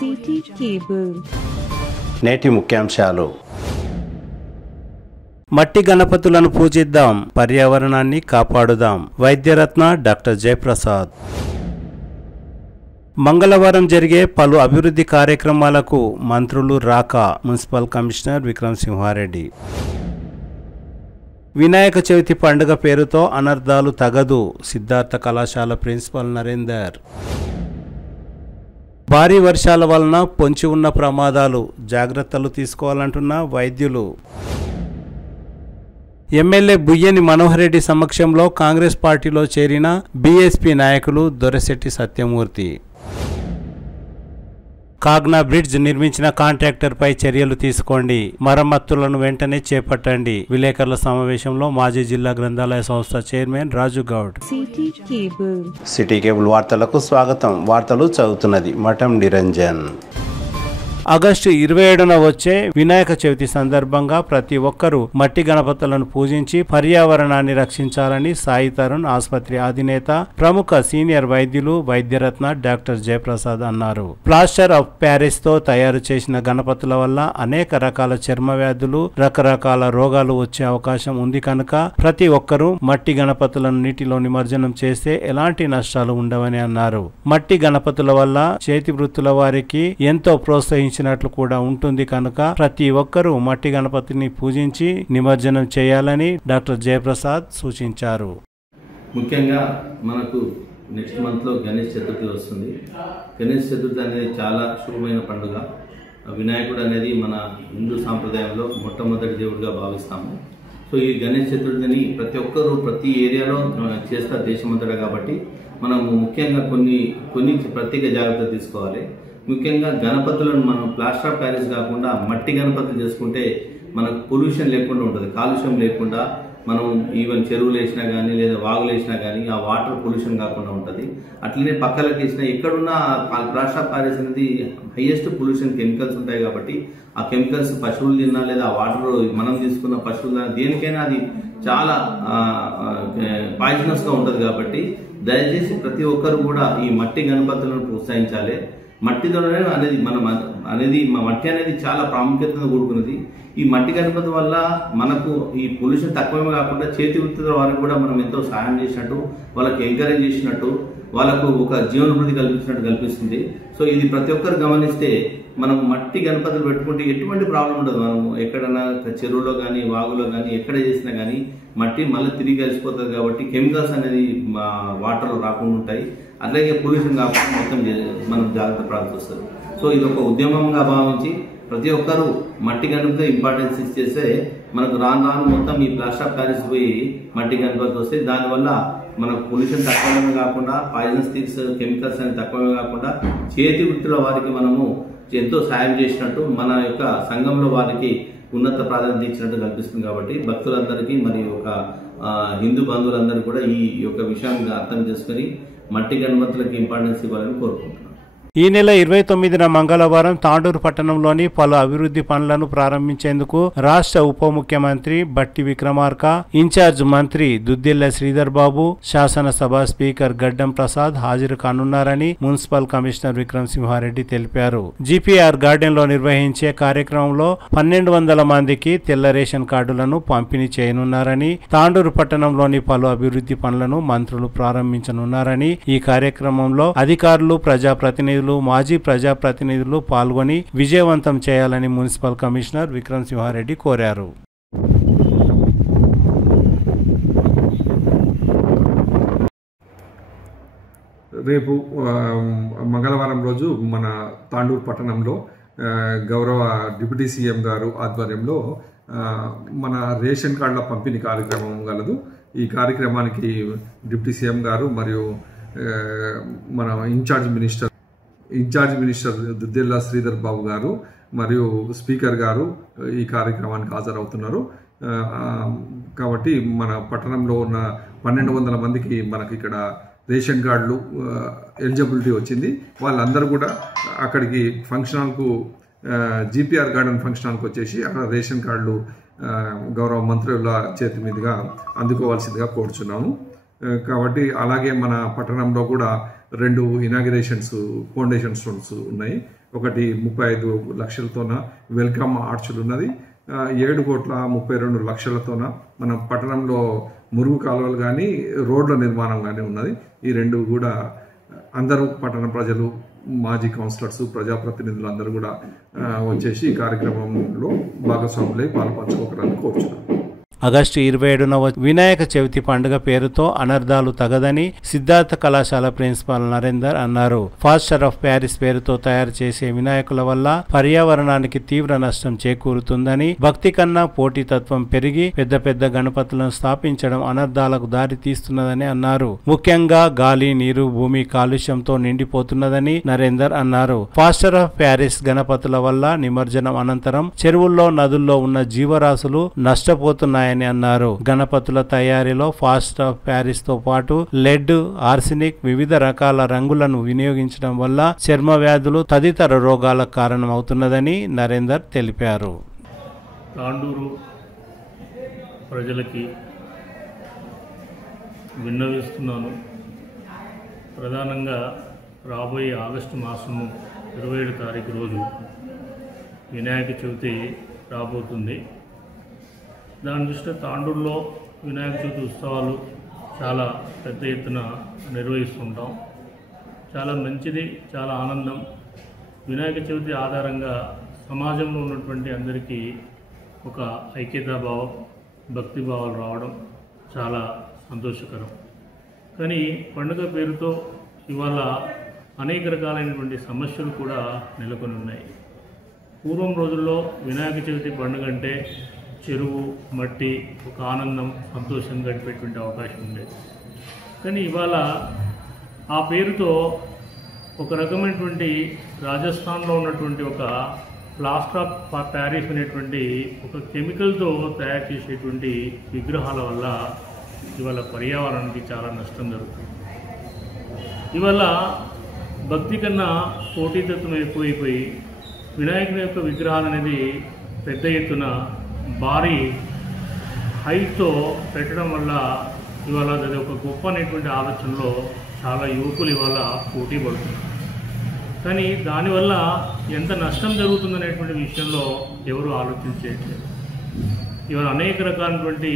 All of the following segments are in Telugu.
City cable. నేటి ముఖ్యాంశాలు: మట్టి గణపతులను పూజిద్దాం, పర్యావరణాన్ని కాపాడుదాం. వైద్యరత్న డాక్టర్ జయప్రసాద్. మంగళవారం జరిగే పలు అభివృద్ధి కార్యక్రమాలకు మంత్రులు రాక, మున్సిపల్ కమిషనర్ విక్రమసింహారెడ్డి. వినాయక చవితి పండుగ పేరుతో అనర్థాలు తగదు, సిద్ధార్థ కళాశాల ప్రిన్సిపల్ నరేందర్. భారీ వర్షాల వలన పొంచి ఉన్న ప్రమాదాలు, జాగ్రత్తలు తీసుకోవాలంటున్న వైద్యులు. ఎమ్మెల్యే బుయ్యని మనోహర్ రెడ్డి సమక్షంలో కాంగ్రెస్ పార్టీలో చేరిన బీఎస్పీ నాయకులు దొరశెట్టి సత్యమూర్తి. కాగ్నా బ్రిడ్జ్ నిర్మించిన కాంట్రాక్టర్పై చర్యలు తీసుకోండి, మరమ్మతులను వెంటనే చేపట్టండి. విలేకరుల సమావేశంలో మాజీ జిల్లా గ్రంథాలయ సంస్థ చైర్మన్ రాజు గౌడ్. సిటీ కేబుల్ వార్తలకు స్వాగతం. వార్తలు చదువుతున్నది మఠం నిరంజన్. ఆగస్టు 27న వచ్చే వినాయక చవితి సందర్భంగా ప్రతి ఒక్కరూ మట్టి గణపతులను పూజించి పర్యావరణాన్ని రక్షించాలని సాయి తరుణ్ ఆసుపత్రి అధినేత, ప్రముఖ సీనియర్ వైద్యులు వైద్యరత్న డాక్టర్ జయప్రసాద్ అన్నారు. ప్లాస్టర్ ఆఫ్ ప్యారిస్ తో తయారు చేసిన గణపతుల వల్ల అనేక రకాల చర్మ వ్యాధులు, రకరకాల రోగాలు వచ్చే అవకాశం ఉంది కనుక ప్రతి ఒక్కరూ మట్టి గణపతులను నీటిలో నిమజ్జనం చేస్తే ఎలాంటి నష్టాలు ఉండవని అన్నారు. మట్టి గణపతుల వల్ల చేతి వృత్తుల వారికి ఎంతో ప్రోత్సహించినట్లు కూడా ఉంటుంది కనుక ప్రతి ఒక్కరూ మట్టి గణపతిని పూజించి నిమజ్జనం చేయాలని డాక్టర్ జయప్రసాద్ సూచించారు. ముఖ్యంగా మనకు నెక్స్ట్ మంత్లో గణేష్ చతుర్థి వస్తుంది. గణేష్ చతుర్థి అనేది చాలా శుభమైన పండుగ. వినాయకుడు అనేది మన హిందూ సాంప్రదాయంలో మొట్టమొదటి దేవుడిగా భావిస్తాము. సో ఈ గణేష్ చతుర్థిని ప్రతి ఒక్కరూ ప్రతి ఏరియాలో చేస్తారు దేశమంతటా. కాబట్టి మనము ముఖ్యంగా కొన్ని ప్రత్యేక జాగ్రత్తలు తీసుకోవాలి. ముఖ్యంగా గణపతులను మనం ప్లాస్టర్ ఆఫ్ ప్యారిస్ కాకుండా మట్టి గణపతులు చేసుకుంటే మనకు పొల్యూషన్ లేకుండా ఉంటుంది, కాలుష్యం లేకుండా. మనం ఈవెన్ చెరువులు వేసినా కానీ లేదా వాగులు వేసినా కానీ ఆ వాటర్ పొల్యూషన్ కాకుండా ఉంటుంది. అట్లనే పక్కలకు వేసినా ఎక్కడున్నా ప్లాస్టర్ ఆఫ్ ప్యారిస్ అనేది హైయెస్ట్ పొల్యూషన్ కెమికల్స్ ఉంటాయి. కాబట్టి ఆ కెమికల్స్ పశువులు తిన్నా లేదా ఆ వాటర్ మనం తీసుకున్న పశువులు తిన్నా దేనికైనా అది చాలా పాయిజనస్గా ఉంటుంది. కాబట్టి దయచేసి ప్రతి ఒక్కరు కూడా ఈ మట్టి గణపతులను ప్రోత్సహించాలి. మట్టితోనే మట్టి అనేది చాలా ప్రాముఖ్యతగా కూడుకున్నది. ఈ మట్టి గణపతి వల్ల మనకు ఈ పొల్యూషన్ తక్కువే కాకుండా చేతి వృత్తుల వారికి కూడా మనం ఎంతో సహాయం చేసినట్టు, వాళ్ళకి ఎంకరేజ్ చేసినట్టు, వాళ్ళకు ఒక జీవనోపాధి కల్పిస్తుంది. సో ఇది ప్రతి ఒక్కరు గమనిస్తే మనం మట్టి గణపతులు పెట్టుకుంటే ఎటువంటి ప్రాబ్లం ఉండదు. మనము ఎక్కడైనా చెరువులో కానీ వాగులో కానీ ఎక్కడ చేసినా కానీ మట్టి మళ్ళీ తిరిగి కలిసిపోతుంది. కాబట్టి కెమికల్స్ అనేది వాటర్లో రాకుండా ఉంటాయి. అలాగే పొల్యూషన్ కాకుండా మొత్తం మనం జాగ్రత్త పడాల్సి వస్తుంది. సో ఇది ఒక ఉద్యమంగా భావించి ప్రతి ఒక్కరూ మట్టి గణపతి ఇంపార్టెన్స్ ఇచ్చేస్తే మనకు రాను మొత్తం ఈ ప్లాస్టర్ ఆఫ్ ప్యారిస్ పోయి మట్టి గణపతి వస్తే దానివల్ల మనకు పొల్యూషన్ తక్కువమే కాకుండా పాయిజనస్ థింగ్స్ కెమికల్స్ అనేది తక్కువమే కాకుండా చేతి వృత్తుల వారికి మనము ఎంతో సాయం చేసినట్టు, మన యొక్క సంఘంలో వారికి ఉన్నత ప్రాధాన్యత ఇచ్చినట్టు కల్పిస్తుంది. కాబట్టి భక్తులందరికీ మరియు ఒక హిందూ బంధువులందరూ కూడా ఈ యొక్క విషయాన్ని అర్థం చేసుకుని మట్టి గణపతులకు ఇంపార్టెన్స్ ఇవ్వాలని కోరుకుంటున్నాను. ఈ నెల 29న మంగళవారం తాండూరు పట్టణంలోని పలు అభివృద్ధి పనులను ప్రారంభించేందుకు రాష్ట్ర ఉప ముఖ్యమంత్రి బట్టి విక్రమార్క, ఇన్ఛార్జ్ మంత్రి దుద్దిళ్ల శ్రీధర్ బాబు, శాసనసభ స్పీకర్ గడ్డం ప్రసాద్ హాజరు కానున్నారని మున్సిపల్ కమిషనర్ విక్రమసింహారెడ్డి తెలిపారు. జిపిఆర్ గార్డెన్ లో నిర్వహించే కార్యక్రమంలో 1200 మందికి తెల్ల రేషన్ కార్డులను పంపిణీ చేయనున్నారని, తాండూరు పట్టణంలోని పలు అభివృద్ధి పనులను మంత్రులు ప్రారంభించనున్నారని, ఈ కార్యక్రమంలో అధికారులు, ప్రజాప్రతినిధులు, మాజీ ప్రజాప్రతినిధులు పాల్గొని విజయవంతం చేయాలని మున్సిపల్ కమిషనర్ విక్రమసింహారెడ్డి కోరారు. రేపు మంగళవారం రోజు మన తాండూరు పట్టణంలో గౌరవ డిప్యూటీ సీఎం గారు ఆధ్వర్యంలో మన రేషన్ కార్డుల పంపిణీ కార్యక్రమం గలదు. ఈ కార్యక్రమానికి డిప్యూటీ సీఎం గారు మరియు మన ఇన్ఛార్జ్ మినిస్టర్ దుద్దిళ్ల శ్రీధర్ బాబు గారు మరియు స్పీకర్ గారు ఈ కార్యక్రమానికి హాజరవుతున్నారు. కాబట్టి మన పట్టణంలో ఉన్న 1200 మందికి మనకి ఇక్కడ రేషన్ కార్డులు ఎలిజిబిలిటీ వచ్చింది. వాళ్ళందరూ కూడా అక్కడికి ఫంక్షన్ హాల్కు జిపిఆర్ గార్డెన్ ఫంక్షన్ హాల్కి వచ్చేసి అక్కడ రేషన్ కార్డులు గౌరవ మంత్రుల చేతి మీదుగా అందుకోవాల్సిందిగా కోరుచున్నాము. కాబట్టి అలాగే మన పట్టణంలో కూడా 2 ఇనాగ్రేషన్స్ ఫౌండేషన్ స్టోన్స్ ఉన్నాయి. ఒకటి 35 లక్షలతోన వెల్కమ్ ఆర్చులు ఉన్నది, 7,32,00,000తోన మన పట్టణంలో మురుగు కాలువలు కానీ రోడ్ల నిర్మాణం కానీ ఉన్నది. ఈ 2 కూడా అందరూ పట్టణ ప్రజలు, మాజీ కౌన్సిలర్స్, ప్రజాప్రతినిధులు అందరూ కూడా వచ్చేసి ఈ కార్యక్రమంలో భాగస్వాములై పాల్పంచుకోవాలని కోరుచున్నాను. ఆగస్టు 27న వినాయక చవితి పండుగ పేరుతో అనర్థాలు తగదని సిద్ధార్థ కళాశాల ప్రిన్సిపాల్ నరేందర్ అన్నారు. ఫాస్టర్ ఆఫ్ ప్యారిస్ పేరుతో తయారు చేసే వినాయకుల వల్ల పర్యావరణానికి తీవ్ర నష్టం చేకూరుతుందని, భక్తి కన్నా పోటీతత్వం పెరిగి పెద్ద పెద్ద గణపతులను స్థాపించడం అనర్థాలకు దారి తీస్తున్నదని అన్నారు. ముఖ్యంగా గాలి, నీరు, భూమి కాలుష్యంతో నిండిపోతున్నదని నరేందర్ అన్నారు. ఫాస్టర్ ఆఫ్ ప్యారిస్ గణపతుల వల్ల నిమజ్జనం అనంతరం చెరువుల్లో, నదుల్లో ఉన్న జీవరాశులు నష్టపోతున్నాయని అన్నారు. గణపతుల తయారీలో ఫాస్టర్ ఆఫ్ ప్యారిస్ తో పాటు లెడ్, ఆర్సెనిక్, వివిధ రకాల రంగులను వినియోగించడం వల్ల చర్మ వ్యాధులు తదితర రోగాలకు కారణమవుతున్నదని నరేందర్ తెలిపారు. తాండూరు ప్రజలకి విన్నవిస్తున్నాను. ప్రధానంగా రాబోయే ఆగస్టు మాసము 27 తారీఖు రోజు వినాయక చవితి రాబోతుంది. దాని దృష్ట్యా తాండూరులో వినాయక చవితి ఉత్సవాలు చాలా పెద్ద ఎత్తున నిర్వహిస్తుంటాం. చాలా మంచిది, చాలా ఆనందం. వినాయక చవితి ఆధారంగా సమాజంలో ఉన్నటువంటి అందరికీ ఒక ఐక్యతాభావం, భక్తిభావాలు రావడం చాలా సంతోషకరం. కానీ పండుగ పేరుతో ఇవాళ అనేక రకాలైనటువంటి సమస్యలు కూడా నెలకొని ఉన్నాయి. పూర్వం రోజుల్లో వినాయక చవితి పండుగ అంటే చెరువు, మట్టి, ఒక ఆనందం, సంతోషం గడిపేటువంటి అవకాశం ఉండేది. కానీ ఇవాళ ఆ పేరుతో ఒక రకమైనటువంటి రాజస్థాన్లో ఉన్నటువంటి ఒక ప్లాస్టర్ ఆఫ్ ప్యారిస్ అనేటువంటి ఒక కెమికల్తో తయారు చేసేటువంటి విగ్రహాల వల్ల ఇవాళ పర్యావరణానికి చాలా నష్టం జరుగుతుంది. ఇవాళ భక్తి కన్నా పోటీతత్వం ఎక్కువైపోయి వినాయకుని యొక్క విగ్రహాలు అనేది పెద్ద ఎత్తున భారీ హైట్తో పెట్టడం వల్ల ఇవాళ అది ఒక గొప్ప అనేటువంటి ఆలోచనలో చాలా యువకులు ఇవాళ పోటీ పడుతున్నారు. కానీ దానివల్ల ఎంత నష్టం జరుగుతుందనేటువంటి విషయంలో ఎవరు ఆలోచించేయట్లేదు. ఇవాళ అనేక రకాలైనటువంటి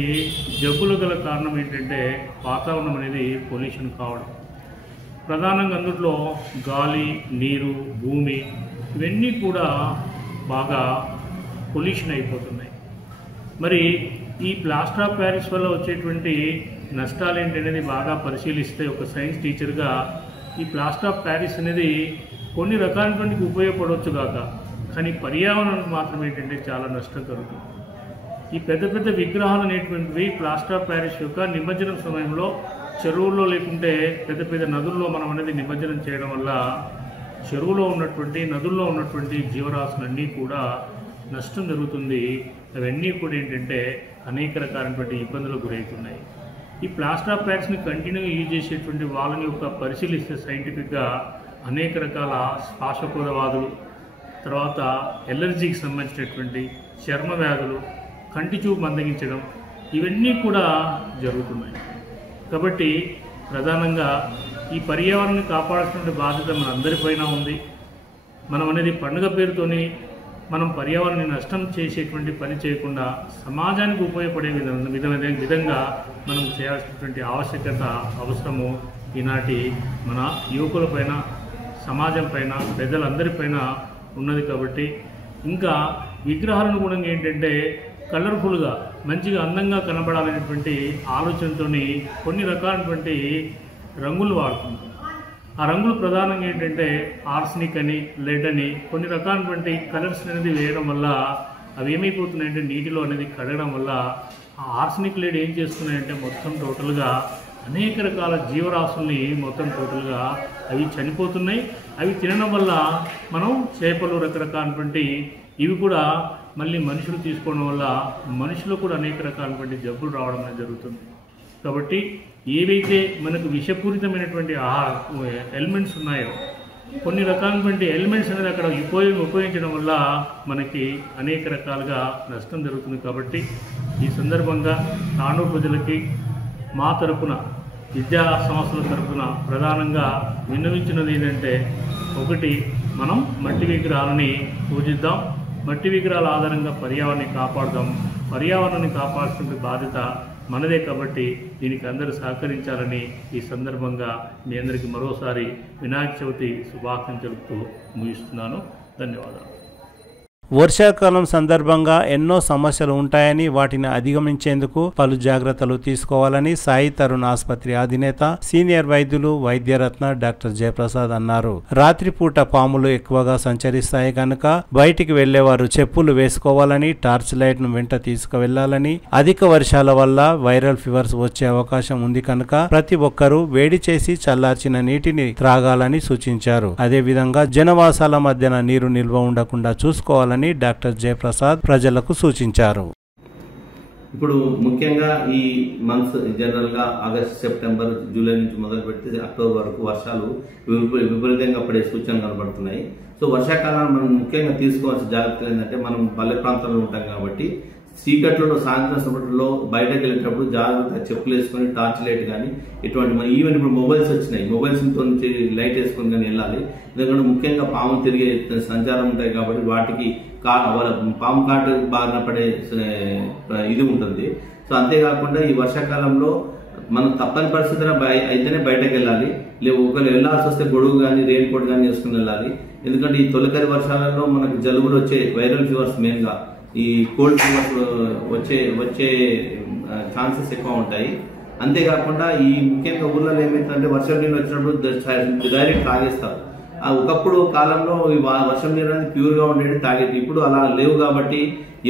జబ్బులు గల కారణం ఏంటంటే వాతావరణం అనేది పొల్యూషన్ కావడం. ప్రధానంగా అందులో గాలి, నీరు, భూమి ఇవన్నీ కూడా బాగా పొల్యూషన్ అయిపోతున్నాయి. మరి ఈ ప్లాస్టర్ ఆఫ్ ప్యారిస్ వల్ల వచ్చేటువంటి నష్టాలు ఏంటనేది బాగా పరిశీలిస్తే ఒక సైన్స్ టీచర్గా ఈ ప్లాస్టర్ ఆఫ్ ప్యారిస్ అనేది కొన్ని రకాలైనటువంటి ఉపయోగపడవచ్చు కాక, కానీ పర్యావరణానికి మాత్రం ఏంటంటే చాలా నష్టం కలుగుతుంది. ఈ పెద్ద పెద్ద విగ్రహాలు అనేటువంటివి ప్లాస్టర్ ఆఫ్ ప్యారిస్ యొక్క నిమజ్జనం సమయంలో చెరువుల్లో లేకుంటే పెద్ద పెద్ద నదుల్లో మనం అనేది నిమజ్జనం చేయడం వల్ల చెరువులో ఉన్నటువంటి, నదుల్లో ఉన్నటువంటి జీవరాశులన్నీ కూడా నష్టం జరుగుతుంది. అవన్నీ కూడా ఏంటంటే అనేక రకాలైనటువంటి ఇబ్బందులకు గురవుతున్నాయి. ఈ ప్లాస్టర్ ఆఫ్ ప్యారిస్ని కంటిన్యూగా యూజ్ చేసేటువంటి వాళ్ళని యొక్క పరిశీలిస్తే సైంటిఫిక్గా అనేక రకాల శ్వాసకోశవాదులు, తర్వాత ఎలర్జీకి సంబంధించినటువంటి చర్మ వ్యాధులు, కంటి చూపు మందగించడం ఇవన్నీ కూడా జరుగుతున్నాయి. కాబట్టి ప్రధానంగా ఈ పర్యావరణాన్ని కాపాడాల్సిన బాధ్యత మన అందరిపైన ఉంది. మనం అనేది పండుగ పేరుతోని మనం పర్యావరణాన్ని నష్టం చేసేటువంటి పని చేయకుండా సమాజానికి ఉపయోగపడే విధంగా మనం చేయాల్సినటువంటి ఆవశ్యకత, అవసరము ఈనాటి మన యువకులపైన, సమాజం పైన, పెద్దలందరిపైన ఉన్నది. కాబట్టి ఇంకా విగ్రహాలను కూడా ఏంటంటే కలర్ఫుల్గా, మంచిగా, అందంగా కనబడాలనేటువంటి ఆలోచనతో కొన్ని రకాలైనటువంటి రంగులు వాడుతున్నాం. ఆ రంగులు ప్రధానంగా ఏంటంటే ఆర్సెనిక్ అని, లెడ్ అని కొన్ని రకాలైనటువంటి కలర్స్ అనేది వేయడం వల్ల అవి ఏమైపోతున్నాయంటే నీటిలో అనేది కడగడం వల్ల ఆ ఆర్సెనిక్, లెడ్ ఏం చేస్తున్నాయంటే మొత్తం టోటల్గా అనేక రకాల జీవరాశుల్ని మొత్తం టోటల్గా అవి చనిపోతున్నాయి. అవి తినడం వల్ల మనం చేపలు, రకరకాలైనటువంటి ఇవి కూడా మళ్ళీ మనుషులు తీసుకోవడం వల్ల మనుషులు కూడా అనేక రకాలైనటువంటి జబ్బులు రావడం అనేది జరుగుతుంది. కాబట్టి ఏవైతే మనకు విషపూరితమైనటువంటి ఎలిమెంట్స్ ఉన్నాయో కొన్ని రకాలైనటువంటి ఎలిమెంట్స్ అనేది అక్కడ ఉపయోగించడం వల్ల మనకి అనేక రకాలుగా నష్టం జరుగుతుంది. కాబట్టి ఈ సందర్భంగా తాండూరు ప్రజలకి మా తరపున విద్యా సంస్థల తరఫున ప్రధానంగా విన్నవించినది ఏంటంటే, ఒకటి, మనం మట్టి విగ్రహాలని పూజిద్దాం, మట్టి విగ్రహాల ఆధారంగా పర్యావరణాన్ని కాపాడుదాం. పర్యావరణాన్ని కాపాడుతున్న బాధ్యత మనదే కాబట్టి దీనికి అందరూ సహకరించాలని ఈ సందర్భంగా మీ అందరికీ మరోసారి వినాయక చవితి శుభాకాంక్షలు ముగిస్తున్నాను. ధన్యవాదాలు. వర్షాకాలం సందర్భంగా ఎన్నో సమస్యలు ఉంటాయని, వాటిని అధిగమించేందుకు పలు జాగ్రత్తలు తీసుకోవాలని సాయి తరుణ్ ఆసుపత్రి అధినేత సీనియర్ వైద్యులు వైద్యరత్న డాక్టర్ జయప్రసాద్ అన్నారు. రాత్రిపూట పాములు ఎక్కువగా సంచరిస్తాయి కనుక బయటికి వెళ్లేవారు చెప్పులు వేసుకోవాలని, టార్చ్ లైట్ ను వెంట తీసుకువెళ్లాలని, అధిక వర్షాల వల్ల వైరల్ ఫీవర్స్ వచ్చే అవకాశం ఉంది కనుక ప్రతి ఒక్కరూ వేడి చేసి చల్లార్చిన నీటిని త్రాగాలని సూచించారు. అదేవిధంగా జనవాసాల మధ్యన నీరు నిల్వ ఉండకుండా చూసుకోవాలని డాక్టర్ జయప్రసాద్ ప్రజలకు సూచించారు. ఇప్పుడు ముఖ్యంగా ఈ మంత్స్ జనరల్గా ఆగస్టు, సెప్టెంబర్, జూలై నుంచి మొదలు పెడితే అక్టోబర్ వరకు వర్షాలు విపరీతంగా పడే సూచనలు కనబడుతున్నాయి. సో వర్షాకాలం మనం ముఖ్యంగా తీసుకోవాల్సిన జాగ్రత్తలు ఏంటంటే, మనం పల్లె ప్రాంతాల్లో ఉంటాం కాబట్టి చీకట్లో సాయంత్రం సమయంలో బయటకు వెళ్ళేటప్పుడు జాగ్రత్తగా చెప్పులు వేసుకొని, టార్చ్ లైట్ కానీ ఇటువంటి ఈవెన్ ఇప్పుడు మొబైల్స్ వచ్చినాయి, మొబైల్స్తో నుంచి లైట్ వేసుకొని కానీ వెళ్ళాలి. ఎందుకంటే ముఖ్యంగా పాములు తిరిగే సంచారం ఉంటాయి కాబట్టి వాటికి పాము కాటు బారిన పడే ఇది ఉంటుంది. సో అంతేకాకుండా ఈ వర్షాకాలంలో మనం తప్పని పరిస్థితుల్లో అయితేనే బయటకు వెళ్ళాలి. ఒకవేళ వెళ్ళాల్సి వస్తే గొడుగు కానీ, రెయిన్ కోట్ కానీ వేసుకుని వెళ్ళాలి. ఎందుకంటే ఈ తొలకరి వర్షాలలో మనకు జలుబులు వచ్చే వైరల్ ఫీవర్స్, మెయిన్గా ఈ కోల్డ్ ఫీవర్స్ వచ్చే ఛాన్సెస్ ఎక్కువ ఉంటాయి. అంతేకాకుండా ఈ ముఖ్యంగా ఊర్లలో ఏమైతుందంటే వర్షం నీళ్ళు వచ్చినప్పుడు డైరెక్ట్ తాగేస్తారు. ఒకప్పుడు కాలంలో ఈ వర్షం నీరు అనేది ప్యూర్గా ఉండేది తాగేది. ఇప్పుడు అలా లేవు కాబట్టి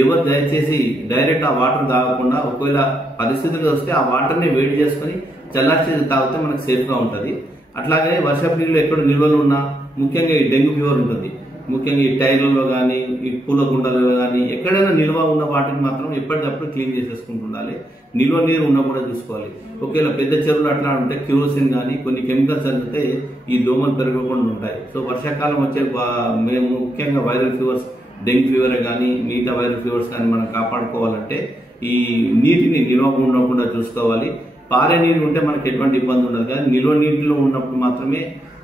ఎవరు దయచేసి డైరెక్ట్ ఆ వాటర్ తాగకుండా, ఒకవేళ పరిస్థితులు వస్తే ఆ వాటర్ని వేడి చేసుకొని చల్లార్చి తాగితే మనకు సేఫ్గా ఉంటుంది. అట్లాగే వర్షపు నీళ్ళు ఎక్కడ నిల్వలు ఉన్నా, ముఖ్యంగా ఈ డెంగ్యూ ఫీవర్ ఉంటుంది. ముఖ్యంగా ఈ టైర్లలో కానీ, ఈ పూల గుండలలో కానీ ఎక్కడైనా నిల్వ ఉన్న వాటిని మాత్రం ఎప్పటికప్పుడు క్లీన్ చేసేసుకుంటుండాలి. నిల్వ నీరు ఉన్నా కూడా చూసుకోవాలి. ఒకవేళ పెద్ద చెరువులు అట్లా ఉంటే కిరోసిన్ కానీ కొన్ని కెమికల్స్ అంటే ఈ దోమలు పెరగకుండా ఉంటాయి. సో వర్షాకాలం వచ్చే మేము ముఖ్యంగా వైరల్ ఫీవర్స్, డెంగ్యూ ఫీవర్ కానీ మిగతా వైరల్ ఫీవర్స్ కానీ మనం కాపాడుకోవాలంటే ఈ నీటిని నిల్వ ఉండకుండా చూసుకోవాలి. పారే నీరు ఉంటే మనకు ఎటువంటి ఇబ్బంది ఉండదు, కానీ నిల్వ నీటిలో ఉన్నప్పుడు మాత్రమే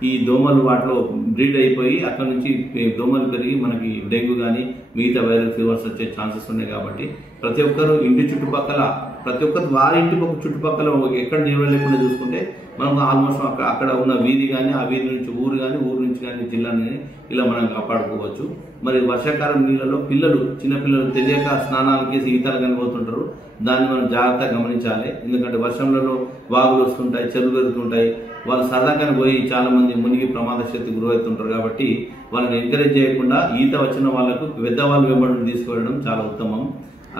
ఈ దోమలు వాటిలో బ్రీడ్ అయిపోయి అక్కడ నుంచి దోమలు పెరిగి మనకి డెంగ్యూ కానీ మిగతా వైరల్ ఫీవర్స్ వచ్చే ఛాన్సెస్ ఉన్నాయి. కాబట్టి ప్రతి ఒక్కరు ఇంటి చుట్టుపక్కల, ప్రతి ఒక్కరు వారి ఇంటి చుట్టుపక్కల ఎక్కడ నిల్వ లేకుండా చూసుకుంటే మనం ఆల్మోస్ట్ అక్కడ ఉన్న వీధి కానీ, ఆ వీధి నుంచి ఊరు కానీ, ఊరు నుంచి కానీ జిల్లాని ఇలా మనం కాపాడుకోవచ్చు. మరి వర్షాకాలం నీళ్ళలో చిన్నపిల్లలు తెలియక స్నానాలకి, ఈతలు కానీ పోతుంటారు. దాన్ని మనం జాగ్రత్తగా గమనించాలి. ఎందుకంటే వర్షంలో వాగులు వస్తుంటాయి, చెరువులు పెరుగుతుంటాయి. వాళ్ళు సరదాగానే పోయి చాలా మంది మునిగి ప్రమాద స్థితికి గురవుతుంటారు. కాబట్టి వాళ్ళని ఎంకరేజ్ చేయకుండా ఈత వచ్చిన వాళ్ళకు పెద్దవాళ్ళు వెంబడి తీసుకువెళ్ళడం చాలా ఉత్తమం.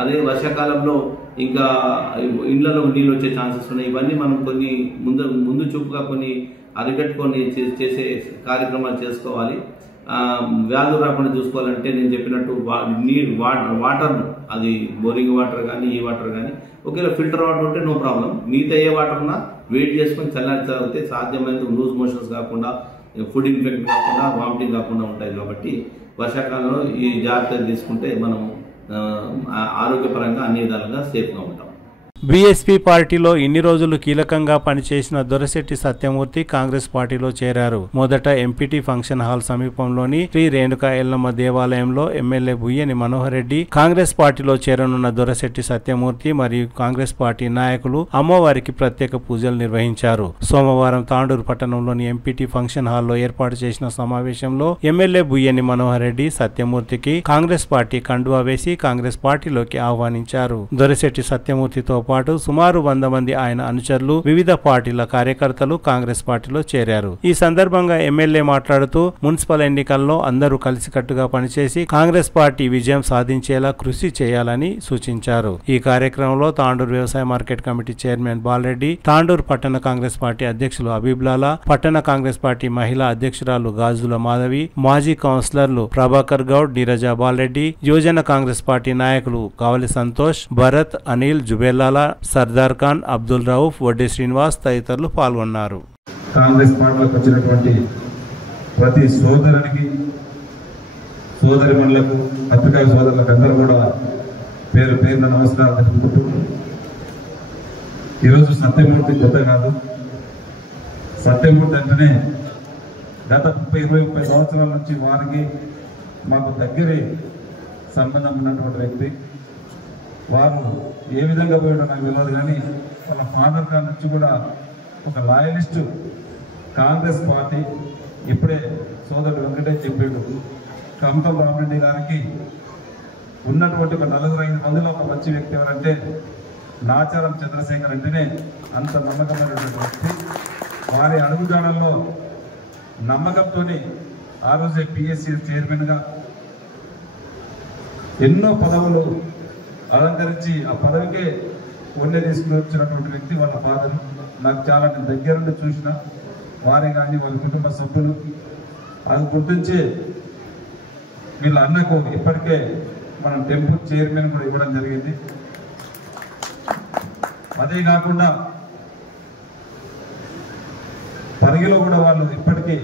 అదే వర్షాకాలంలో ఇంకా ఇళ్లలో నీళ్ళు వచ్చే ఛాన్సెస్ ఉన్నాయి. ఇవన్నీ మనం కొన్ని ముందు చూపుగా కొన్ని అరికట్టుకొని చేసే కార్యక్రమాలు చేసుకోవాలి. వ్యాధులు రాకుండా చూసుకోవాలంటే నేను చెప్పినట్టు వాటర్, అది బోరింగ్ వాటర్ కానీ, ఈ వాటర్ కానీ, ఒకవేళ ఫిల్టర్ వాటర్ ఉంటే నో ప్రాబ్లం. మిగతా ఏ వాటర్ ఉన్నా వెయిట్ చేసుకొని చల్లారి తాగితే సాధ్యమైనంత లూజ్ మోషన్స్ కాకుండా, ఫుడ్ ఇన్ఫెక్ట్ కాకుండా, వామిటింగ్ కాకుండా ఉంటాయి. కాబట్టి వర్షాకాలంలో ఈ జాగ్రత్తలు తీసుకుంటే మనం ఆరోగ్యపరంగా అన్ని విధాలుగా సేఫ్గా ఉంటాం. బీఎస్పీ పార్టీలో ఇన్ని రోజులు కీలకంగా పనిచేసిన దొరశెట్టి సత్యమూర్తి కాంగ్రెస్ పార్టీలో చేరారు. మొదట ఎంపీటీ ఫంక్షన్ హాల్ సమీపంలోని శ్రీ రేణుకా ఎల్లమ్మ దేవాలయంలో ఎమ్మెల్యే బుయ్యని మనోహర్ రెడ్డి, కాంగ్రెస్ పార్టీలో చేరనున్న దొరశెట్టి సత్యమూర్తి మరియు కాంగ్రెస్ పార్టీ నాయకులు అమ్మవారికి ప్రత్యేక పూజలు నిర్వహించారు. సోమవారం తాండూరు పట్టణంలోని ఎంపీటీ ఫంక్షన్ హాల్లో ఏర్పాటు చేసిన సమావేశంలో ఎమ్మెల్యే బుయ్యని మనోహర్ రెడ్డి సత్యమూర్తికి కాంగ్రెస్ పార్టీ కండువా వేసి కాంగ్రెస్ పార్టీలోకి ఆహ్వానించారు. దొరశెట్టి సత్యమూర్తితో పాటు సుమారు 100 మంది ఆయన అనుచరులు, వివిధ పార్టీల కార్యకర్తలు కాంగ్రెస్ పార్టీలో చేరారు. ఈ సందర్భంగా ఎమ్మెల్యే మాట్లాడుతూ మున్సిపల్ ఎన్నికల్లో అందరూ కలిసికట్టుగా పనిచేసి కాంగ్రెస్ పార్టీ విజయం సాధించేలా కృషి చేయాలని సూచించారు. ఈ కార్యక్రమంలో తాండూరు వ్యవసాయ market committee chairman Bala Reddy, Tandur పట్టణ కాంగ్రెస్ పార్టీ అధ్యక్షులు అబీబ్లాలా, పట్టణ కాంగ్రెస్ పార్టీ మహిళా అధ్యక్షురాలు గాజుల మాధవి, మాజీ కౌన్సిలర్లు ప్రభాకర్ గౌడ్, నీరజా బాలరెడ్డి, యువజన కాంగ్రెస్ పార్టీ నాయకులు కావలి సంతోష్, భరత్, అనిల్, జుబేలాలా, సర్దార్ ఖాన్, అబ్దుల్ రౌఫ్, వడ్డీ శ్రీనివాస్ తదితరులు పాల్గొన్నారు. కాంగ్రెస్ పార్టీలోకి వచ్చినటువంటి ప్రతి సోదరునికి, సోదరిమణులకు, పత్రికా సోదరులకు అందరూ కూడా పేరు పేరున నమస్కారం తెలుపుకుంటూ, ఈరోజు సత్యమూర్తి కొత్త కాదు, సత్యమూర్తి అంటేనే గత 30-20 సంవత్సరాల నుంచి వారికి మాకు దగ్గరి సంబంధం ఉన్నటువంటి వ్యక్తి. వారు ఏ విధంగా పోయాడో నాకు తెలియదు, కానీ వాళ్ళ ఫాదర్ గారి నుంచి కూడా ఒక లాయలిస్టు కాంగ్రెస్ పార్టీ. ఇప్పుడే సోదరుడు వెంకటేష్ చెప్పాడు, కమతం రామరెడ్డి గారికి ఉన్నటువంటి ఒక 4-5 మందిలో ఒక మంచి వ్యక్తి ఎవరంటే నాచారం చంద్రశేఖర్ అంటేనే అంత నమ్మకమైనటువంటి వ్యక్తి. వారి అడుగుజాడల్లో నమ్మకంతో ఆ రోజే పిఎస్సి చైర్మన్గా ఎన్నో పదవులు అలంకరించి ఆ పదవికే ఒళ్ళే తీసుకుని వచ్చినటువంటి వ్యక్తి వాళ్ళ ఫాదర్. నాకు చాలా దగ్గర నుండి చూసిన వారే కానీ వాళ్ళ కుటుంబ సభ్యులు అది గుర్తించి వీళ్ళ అన్నకు ఇప్పటికే మనం టెంపుల్ చైర్మన్ కూడా ఇవ్వడం జరిగింది. అదే కాకుండా పరిగిలో కూడా వాళ్ళు ఇప్పటికీ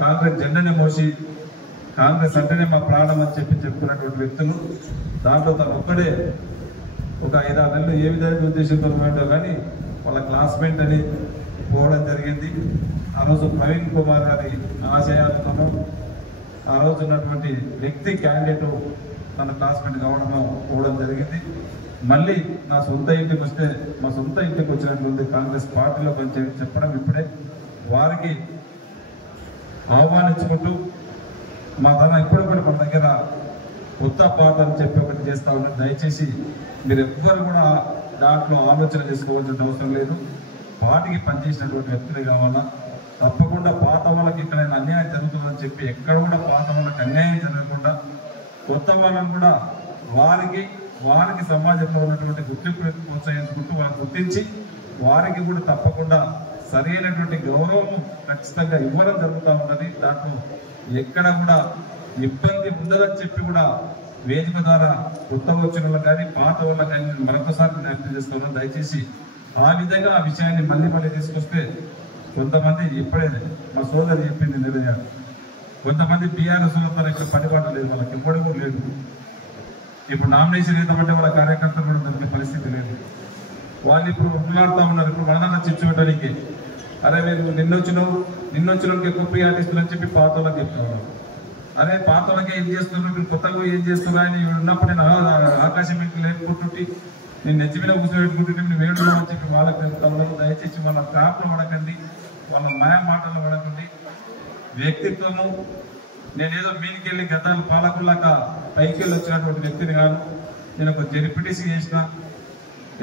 కాంగ్రెస్ జెండాని మోసి కాంగ్రెస్ అంటేనే మా ప్రాణం అని చెప్పుకున్నటువంటి వ్యక్తులు. దాంట్లో తను ఒక్కడే ఒక 5-6 నెలలు ఏ విధంగా ఉద్దేశంతో పోయిందో కానీ వాళ్ళ క్లాస్మేట్ అని పోవడం జరిగింది. ఆ రోజు ప్రవీణ్ కుమార్ గారి ఆశయాలతోనూ ఆ రోజు ఉన్నటువంటి వ్యక్తి క్యాండిడేట్ తన క్లాస్మేట్ కావడం పోవడం జరిగింది. మళ్ళీ నా సొంత ఇంటికి వస్తే మా సొంత ఇంటికి వచ్చినటువంటి కాంగ్రెస్ పార్టీలో పనిచేయడం చెప్పడం ఇప్పుడే వారికి ఆహ్వానించుకుంటూ మా తన ఇప్పుడు కూడా మన దగ్గర కొత్త పాట అని చెప్పి ఒకటి చేస్తా ఉన్నాను. దయచేసి మీరు ఎవ్వరు కూడా దాంట్లో ఆలోచన చేసుకోవాల్సిన అవసరం లేదు. పార్టీకి పనిచేసినటువంటి వ్యక్తులే కావాలా. తప్పకుండా పాత వాళ్ళకి ఎక్కడైనా అన్యాయం జరుగుతుందని చెప్పి ఎక్కడ కూడా పాత వాళ్ళకి అన్యాయం జరగకుండా కొత్త వాళ్ళని కూడా వారికి సమాజంలో ఉన్నటువంటి గుర్తింపు ప్రోత్సహించుకుంటూ వాళ్ళని గుర్తించి వారికి కూడా తప్పకుండా సరైనటువంటి గౌరవం ఖచ్చితంగా ఇవ్వడం జరుగుతూ ఉన్నది. దాంట్లో ఎక్కడ కూడా ఇబ్బంది ఉండదని చెప్పి కూడా వేదిక ద్వారా కొత్త వచ్చిన వాళ్ళకి కానీ పాత వాళ్ళకి కానీ మరొకసారి జ్ఞాపకం చేస్తున్నాను. దయచేసి ఆ విధంగా ఆ విషయాన్ని మళ్ళీ తీసుకొస్తే కొంతమంది ఇప్పుడే మా సోదరు చెప్పింది నిర్ణయాలు, కొంతమంది బీఆర్ఎస్ వాళ్ళతో ఇక్కడ పనిపాటు లేదు, వాళ్ళకి ఇవ్వడం కూడా లేదు. ఇప్పుడు నామినేషన్ ఏదంటే వాళ్ళ కార్యకర్తలు కూడా దొరికే పరిస్థితి లేదు. వాళ్ళు ఇప్పుడు మాట్లాడుతూ ఉన్నారు. ఇప్పుడు మనదన్నా చిచ్చు పెట్టడానికి అరే మీరు నిన్నొచ్చినోళ్ళకి ఎక్కువ ప్రియారిటీస్తులు అని చెప్పి పాత వాళ్ళకి చెప్తా ఉన్నారు. అరే పాత వాళ్ళకి ఏం చేస్తున్నారు, మీరు కొత్తగా ఏం చేస్తున్నా అని ఉన్నప్పుడు నేను ఆకాశం మీకు లేకుంటుంటే నేను నెచ్చి మీద కూర్చోబెట్టుకుంటుంటే మీరు వేడులో అని చెప్పి వాళ్ళకి చెప్తా ఉన్నారు. దయచేసి వాళ్ళ ట్రాప్లో పడకండి, వాళ్ళ మాయ మాటలు పడకండి. వ్యక్తిత్వము నేనేదో మీనికెళ్ళి గతాలు పాలకుల్లాక పైకి వెళ్ళి వచ్చినటువంటి వ్యక్తిని కాదు. నేను ఒక జెడ్పీటీసీ చేసిన,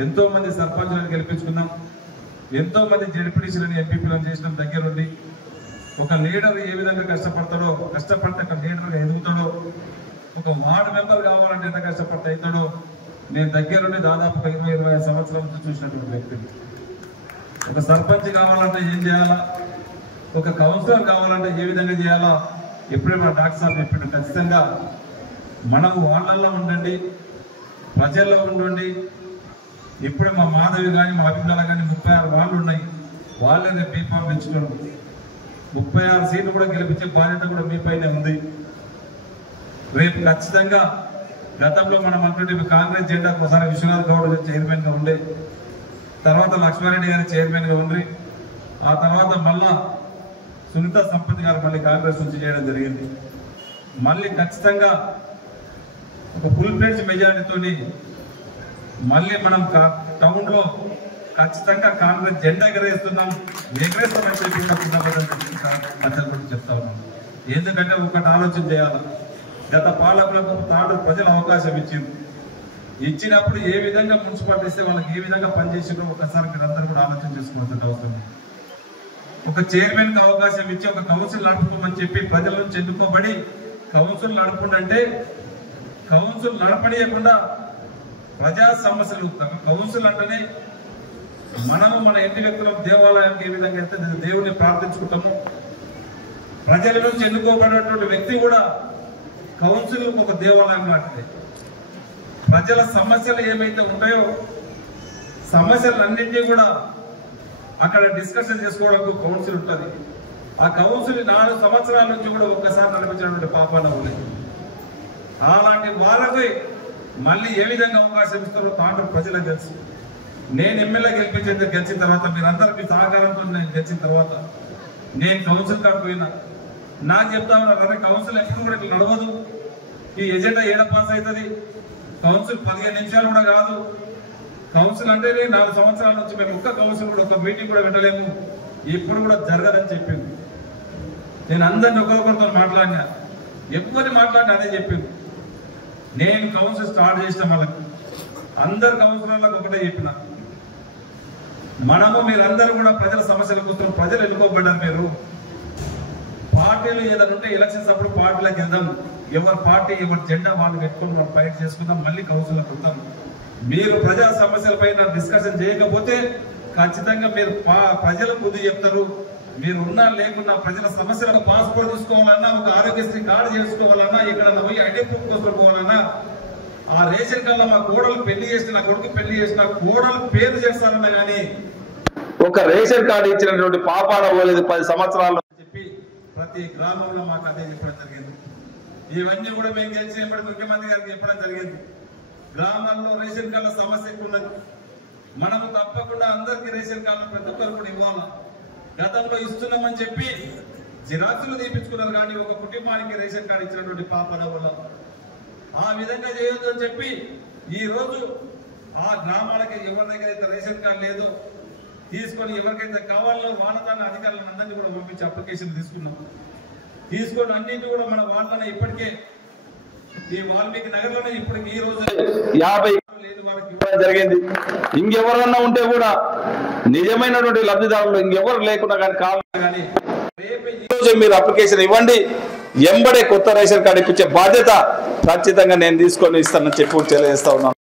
ఎంతో మంది సర్పంచులను గెలిపించుకున్నాం, ఎంతో మంది జెడ్పీటీసీలను ఎంపీపీలను చేసినాం దగ్గరుండి. ఒక లీడర్ ఏ విధంగా కష్టపడతాడో, కష్టపడితే ఒక లీడర్గా ఎదుగుతాడో, ఒక వార్డు మెంబర్ కావాలంటే ఎంత కష్టపడితే అవుతాడో నేను దగ్గరుండి దాదాపు 20-25 సంవత్సరాల నుంచి చూసినటువంటి వ్యక్తిని. ఒక సర్పంచ్ కావాలంటే ఏం చేయాలా, ఒక కౌన్సిలర్ కావాలంటే ఏ విధంగా చేయాలా ఎప్పుడే మన డాక్టర్ సార్ చెప్పాడు. ఖచ్చితంగా మనము వాళ్ళల్లో ఉండండి, ప్రజల్లో ఉండండి. ఇప్పుడే మా మాధవి కానీ మా అభిప్రాయాలు కానీ 36 వాళ్ళు ఉన్నాయి. వాళ్ళే రేపు బీఫామ్ పెంచుకోవడం 36 సీట్లు కూడా గెలిపించే బాధ్యత కూడా మీ పైనే ఉంది. రేపు ఖచ్చితంగా గతంలో మనం అంటుంటే కాంగ్రెస్ జెండా ఒకసారి విశ్వనాథ్ గౌడ్ చైర్మన్గా ఉండే, తర్వాత లక్ష్మారెడ్డి గారి చైర్మన్గా ఉండి, ఆ తర్వాత మళ్ళా సునీత సంపత్ గారు మళ్ళీ కాంగ్రెస్ నుంచి చేయడం జరిగింది. మళ్ళీ ఖచ్చితంగా ఒక ఫుల్ ప్లేట్స్ మెజారిటీతోని మళ్ళీ మనం టౌన్లో ఖచ్చితంగా కాంగ్రెస్ జెండా ఎగరేస్తామని చెప్పి చెప్తా ఉన్నాం. ఎందుకంటే ఒకటి ఆలోచన చేయాలి, గత పాలకులకు ప్రజలు అవకాశం ఇచ్చినప్పుడు ఏ విధంగా మున్సిపాలిటీ ఇస్తే వాళ్ళకి ఏ విధంగా పనిచేసిందో ఒకసారి మీరందరూ కూడా ఆలోచన చేసుకోవాల్సిన అవసరం. ఒక చైర్మన్ కి అవకాశం ఇచ్చి ఒక కౌన్సిల్ నడుపుకోమని చెప్పి ప్రజల నుంచి ఎన్నుకోబడి కౌన్సిల్ నడుపుకుంటే కౌన్సిల్ నడపడేయకుండా ప్రజా సమస్యలు కౌన్సిల్ అంటేనే మనము మన ఇంటి వ్యక్తుల దేవాలయానికి ఏ విధంగా అయితే దేవుడిని ప్రార్థించుకుంటాము, ప్రజల నుంచి ఎన్నుకోబడినటువంటి వ్యక్తి కూడా కౌన్సిల్ ఒక దేవాలయం లాంటిది. ప్రజల సమస్యలు ఏమైతే ఉంటాయో సమస్యలన్నింటినీ కూడా అక్కడ డిస్కషన్ చేసుకోవడానికి కౌన్సిల్ ఉంటుంది. ఆ కౌన్సిల్ 4 సంవత్సరాల నుంచి కూడా ఒక్కసారి నడిపించినటువంటి పాపాన ఉన్నాయి. అలాంటి వాళ్ళకి మళ్ళీ ఏ విధంగా అవకాశం ఇస్తారో తాండ్రు ప్రజలకు తెలుసు. నేను ఎమ్మెల్యే గెలిచిన తర్వాత మీరందరూ మీ సహకారంతో నేను గెలిచిన తర్వాత నేను కౌన్సిల్ కాడ పోయినా నాకు చెప్తా ఉన్నారు, అరే కౌన్సిల్ ఎప్పుడు కూడా ఇట్లా నడవదు, ఈ ఎజెండా ఏడ పాస్ అవుతుంది, కౌన్సిల్ 15 నిమిషాలు కూడా కాదు, కౌన్సిల్ అంటే 4 సంవత్సరాల నుంచి మేము ఒక్క కౌన్సిల్ కూడా ఒక మీటింగ్ కూడా పెట్టలేము, ఎప్పుడు కూడా జరగదని చెప్పింది. నేను అందరిని ఒకరికొకరితో మాట్లాడినా, ఎవరిని మాట్లాడినా అదే చెప్పింది. నేను కౌన్సిల్ స్టార్ట్ చేసిన వాళ్ళకి అందరు కౌన్సిలర్లకు ఒకటే చెప్పిన, మనము మీరందరూ కూడా ప్రజల సమస్యల కోసం ప్రజలు ఎన్నుకోబడ్డారు. మీరు పార్టీలు ఏదైనా ఉంటే ఎలక్షన్స్ అప్పుడు పార్టీలకు వెళ్దాం, ఎవరి పార్టీ ఎవరి జెండా వాళ్ళు పెట్టుకుని మనం ఫైట్ చేసుకుందాం, మళ్ళీ కౌన్సిల్కి వద్దాం. మీరు ప్రజా సమస్యలపైన డిస్కషన్ చేయకపోతే ఖచ్చితంగా మీరు ప్రజల బుద్ధి చెప్తారు. మీరు ఉన్నా లేకున్నా ప్రజల సమస్యలకు పాస్పోర్ట్ తీసుకోవాలన్నా, ఒక ఆరోగ్యశ్రీ కార్డు చేసుకోవాలన్నా, ఇక్కడ పోయి ఐడి ప్రూఫ్ కోసం పోవాలన్నా, ఆ రేషన్ కార్డులో మా కోడలు పెళ్లి చేసిన, నా కొడుకు పెళ్లి చేసిన కోడలు పేరు చేస్తారన్నా కానీ ఒక రేషన్ కార్డు ఇచ్చినటువంటి పాపాన పోలేదు 10 సంవత్సరాలు చెప్పి ప్రతి గ్రామంలో మాకు అదే చెప్పడం జరిగింది. ఇవన్నీ కూడా మేము గెలిచి ముఖ్యమంత్రి గారికి చెప్పడం జరిగింది. గ్రామాల్లో రేషన్ కార్డుల సమస్య ఎక్కువ ఉన్నది, మనము తప్పకుండా అందరికీ రేషన్ కార్డులు ప్రతి ఒక్కరు కూడా ఇవ్వాలి. గతంలో ఇస్తున్నామని చెప్పి జిరాక్సులు తీపించుకున్నారు కానీ ఒక కుటుంబానికి రేషన్ కార్డు ఇచ్చినటువంటి పాపన వల్ల ఆ విధంగా చేయొద్దు అని చెప్పి ఈ రోజు ఆ గ్రామాలకి ఎవరి దగ్గర అయితే రేషన్ కార్డు లేదో తీసుకొని ఎవరికైతే కావాలో వానతాన అధికారులను అందరినీ కూడా పంపించి అప్లికేషన్ తీసుకున్నాం. తీసుకొని అన్నింటి కూడా మన వాళ్ళనే ఇప్పటికే ఈ వాల్మీకి నగర్లోనే ఇప్పటికి ఈ రోజు 50 లేని వారికి ఇవ్వడం జరిగింది. ఇంకెవరన్నా ఉంటే కూడా నిజమైనటువంటి లబ్ధిదారులు ఇంకెవరు లేకుండా కానీ కావాలి కానీ రేపు ఈ రోజు మీరు అప్లికేషన్ ఇవ్వండి, ఎంబడే కొత్త రేషన్ కార్డు ఇప్పించే బాధ్యత ఖచ్చితంగా నేను తీసుకొని ఇస్తానని చెప్పి తెలియజేస్తా ఉన్నాను.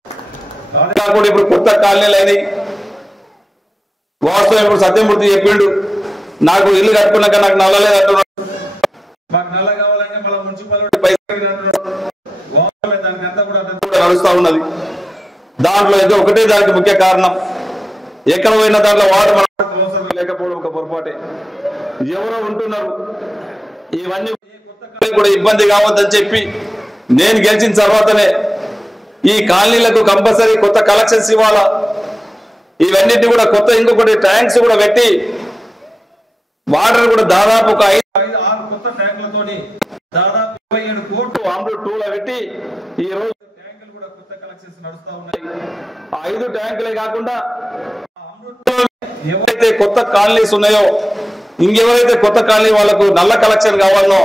కాకుండా ఇప్పుడు కొత్త కాలనీలు అయినాయి. వాస్తవం ఇప్పుడు సత్యమూర్తి చెప్పిండు, నాకు ఇల్లు కట్టుకున్నాక నాకు నల్ల లేదు అంటున్నాడు, మాకు నల్ల కావాలంటే మళ్ళీ మున్సిపాలిటీ పైసలు దానికి అంతా కూడా నడుస్తూ ఉన్నది. దాంట్లో ఏదో ఒకటే దానికి ముఖ్య కారణం, ఎక్కడ పోయిన దాంట్లో వాడు అవసరం లేకపోవడం ఒక పొరపాటే. ఎవరో ఉంటున్నారు, ఇవన్నీ కూడా ఇబ్బంది కావద్దని చెప్పి నేను గెలిచిన తర్వాతనే ఈ కాలనీలకు కంపల్సరీ కొత్త కలెక్షన్స్ ఇవ్వాలా, ఇవన్నిటిని కూడా కొత్త ఇంకొకటి ట్యాంక్స్ కూడా పెట్టి వాటర్ కూడా దాదాపు ఒక 5-6 కొత్త ట్యాంకులతోని దాదాపు 27 కోట్లు అమృత్ 2లో పెట్టి ఈ రోజు ట్యాంకులు కూడా కొత్త కలెక్షన్స్ నడుస్తా ఉన్నాయి. ఆ 5 ట్యాంకులే కాకుండా ఎవరైతే కొత్త కాలనీస్ ఉన్నాయో, ఇంకెవరైతే కొత్త కాలనీ వాళ్ళకు నల్ల కలెక్షన్ కావాలనో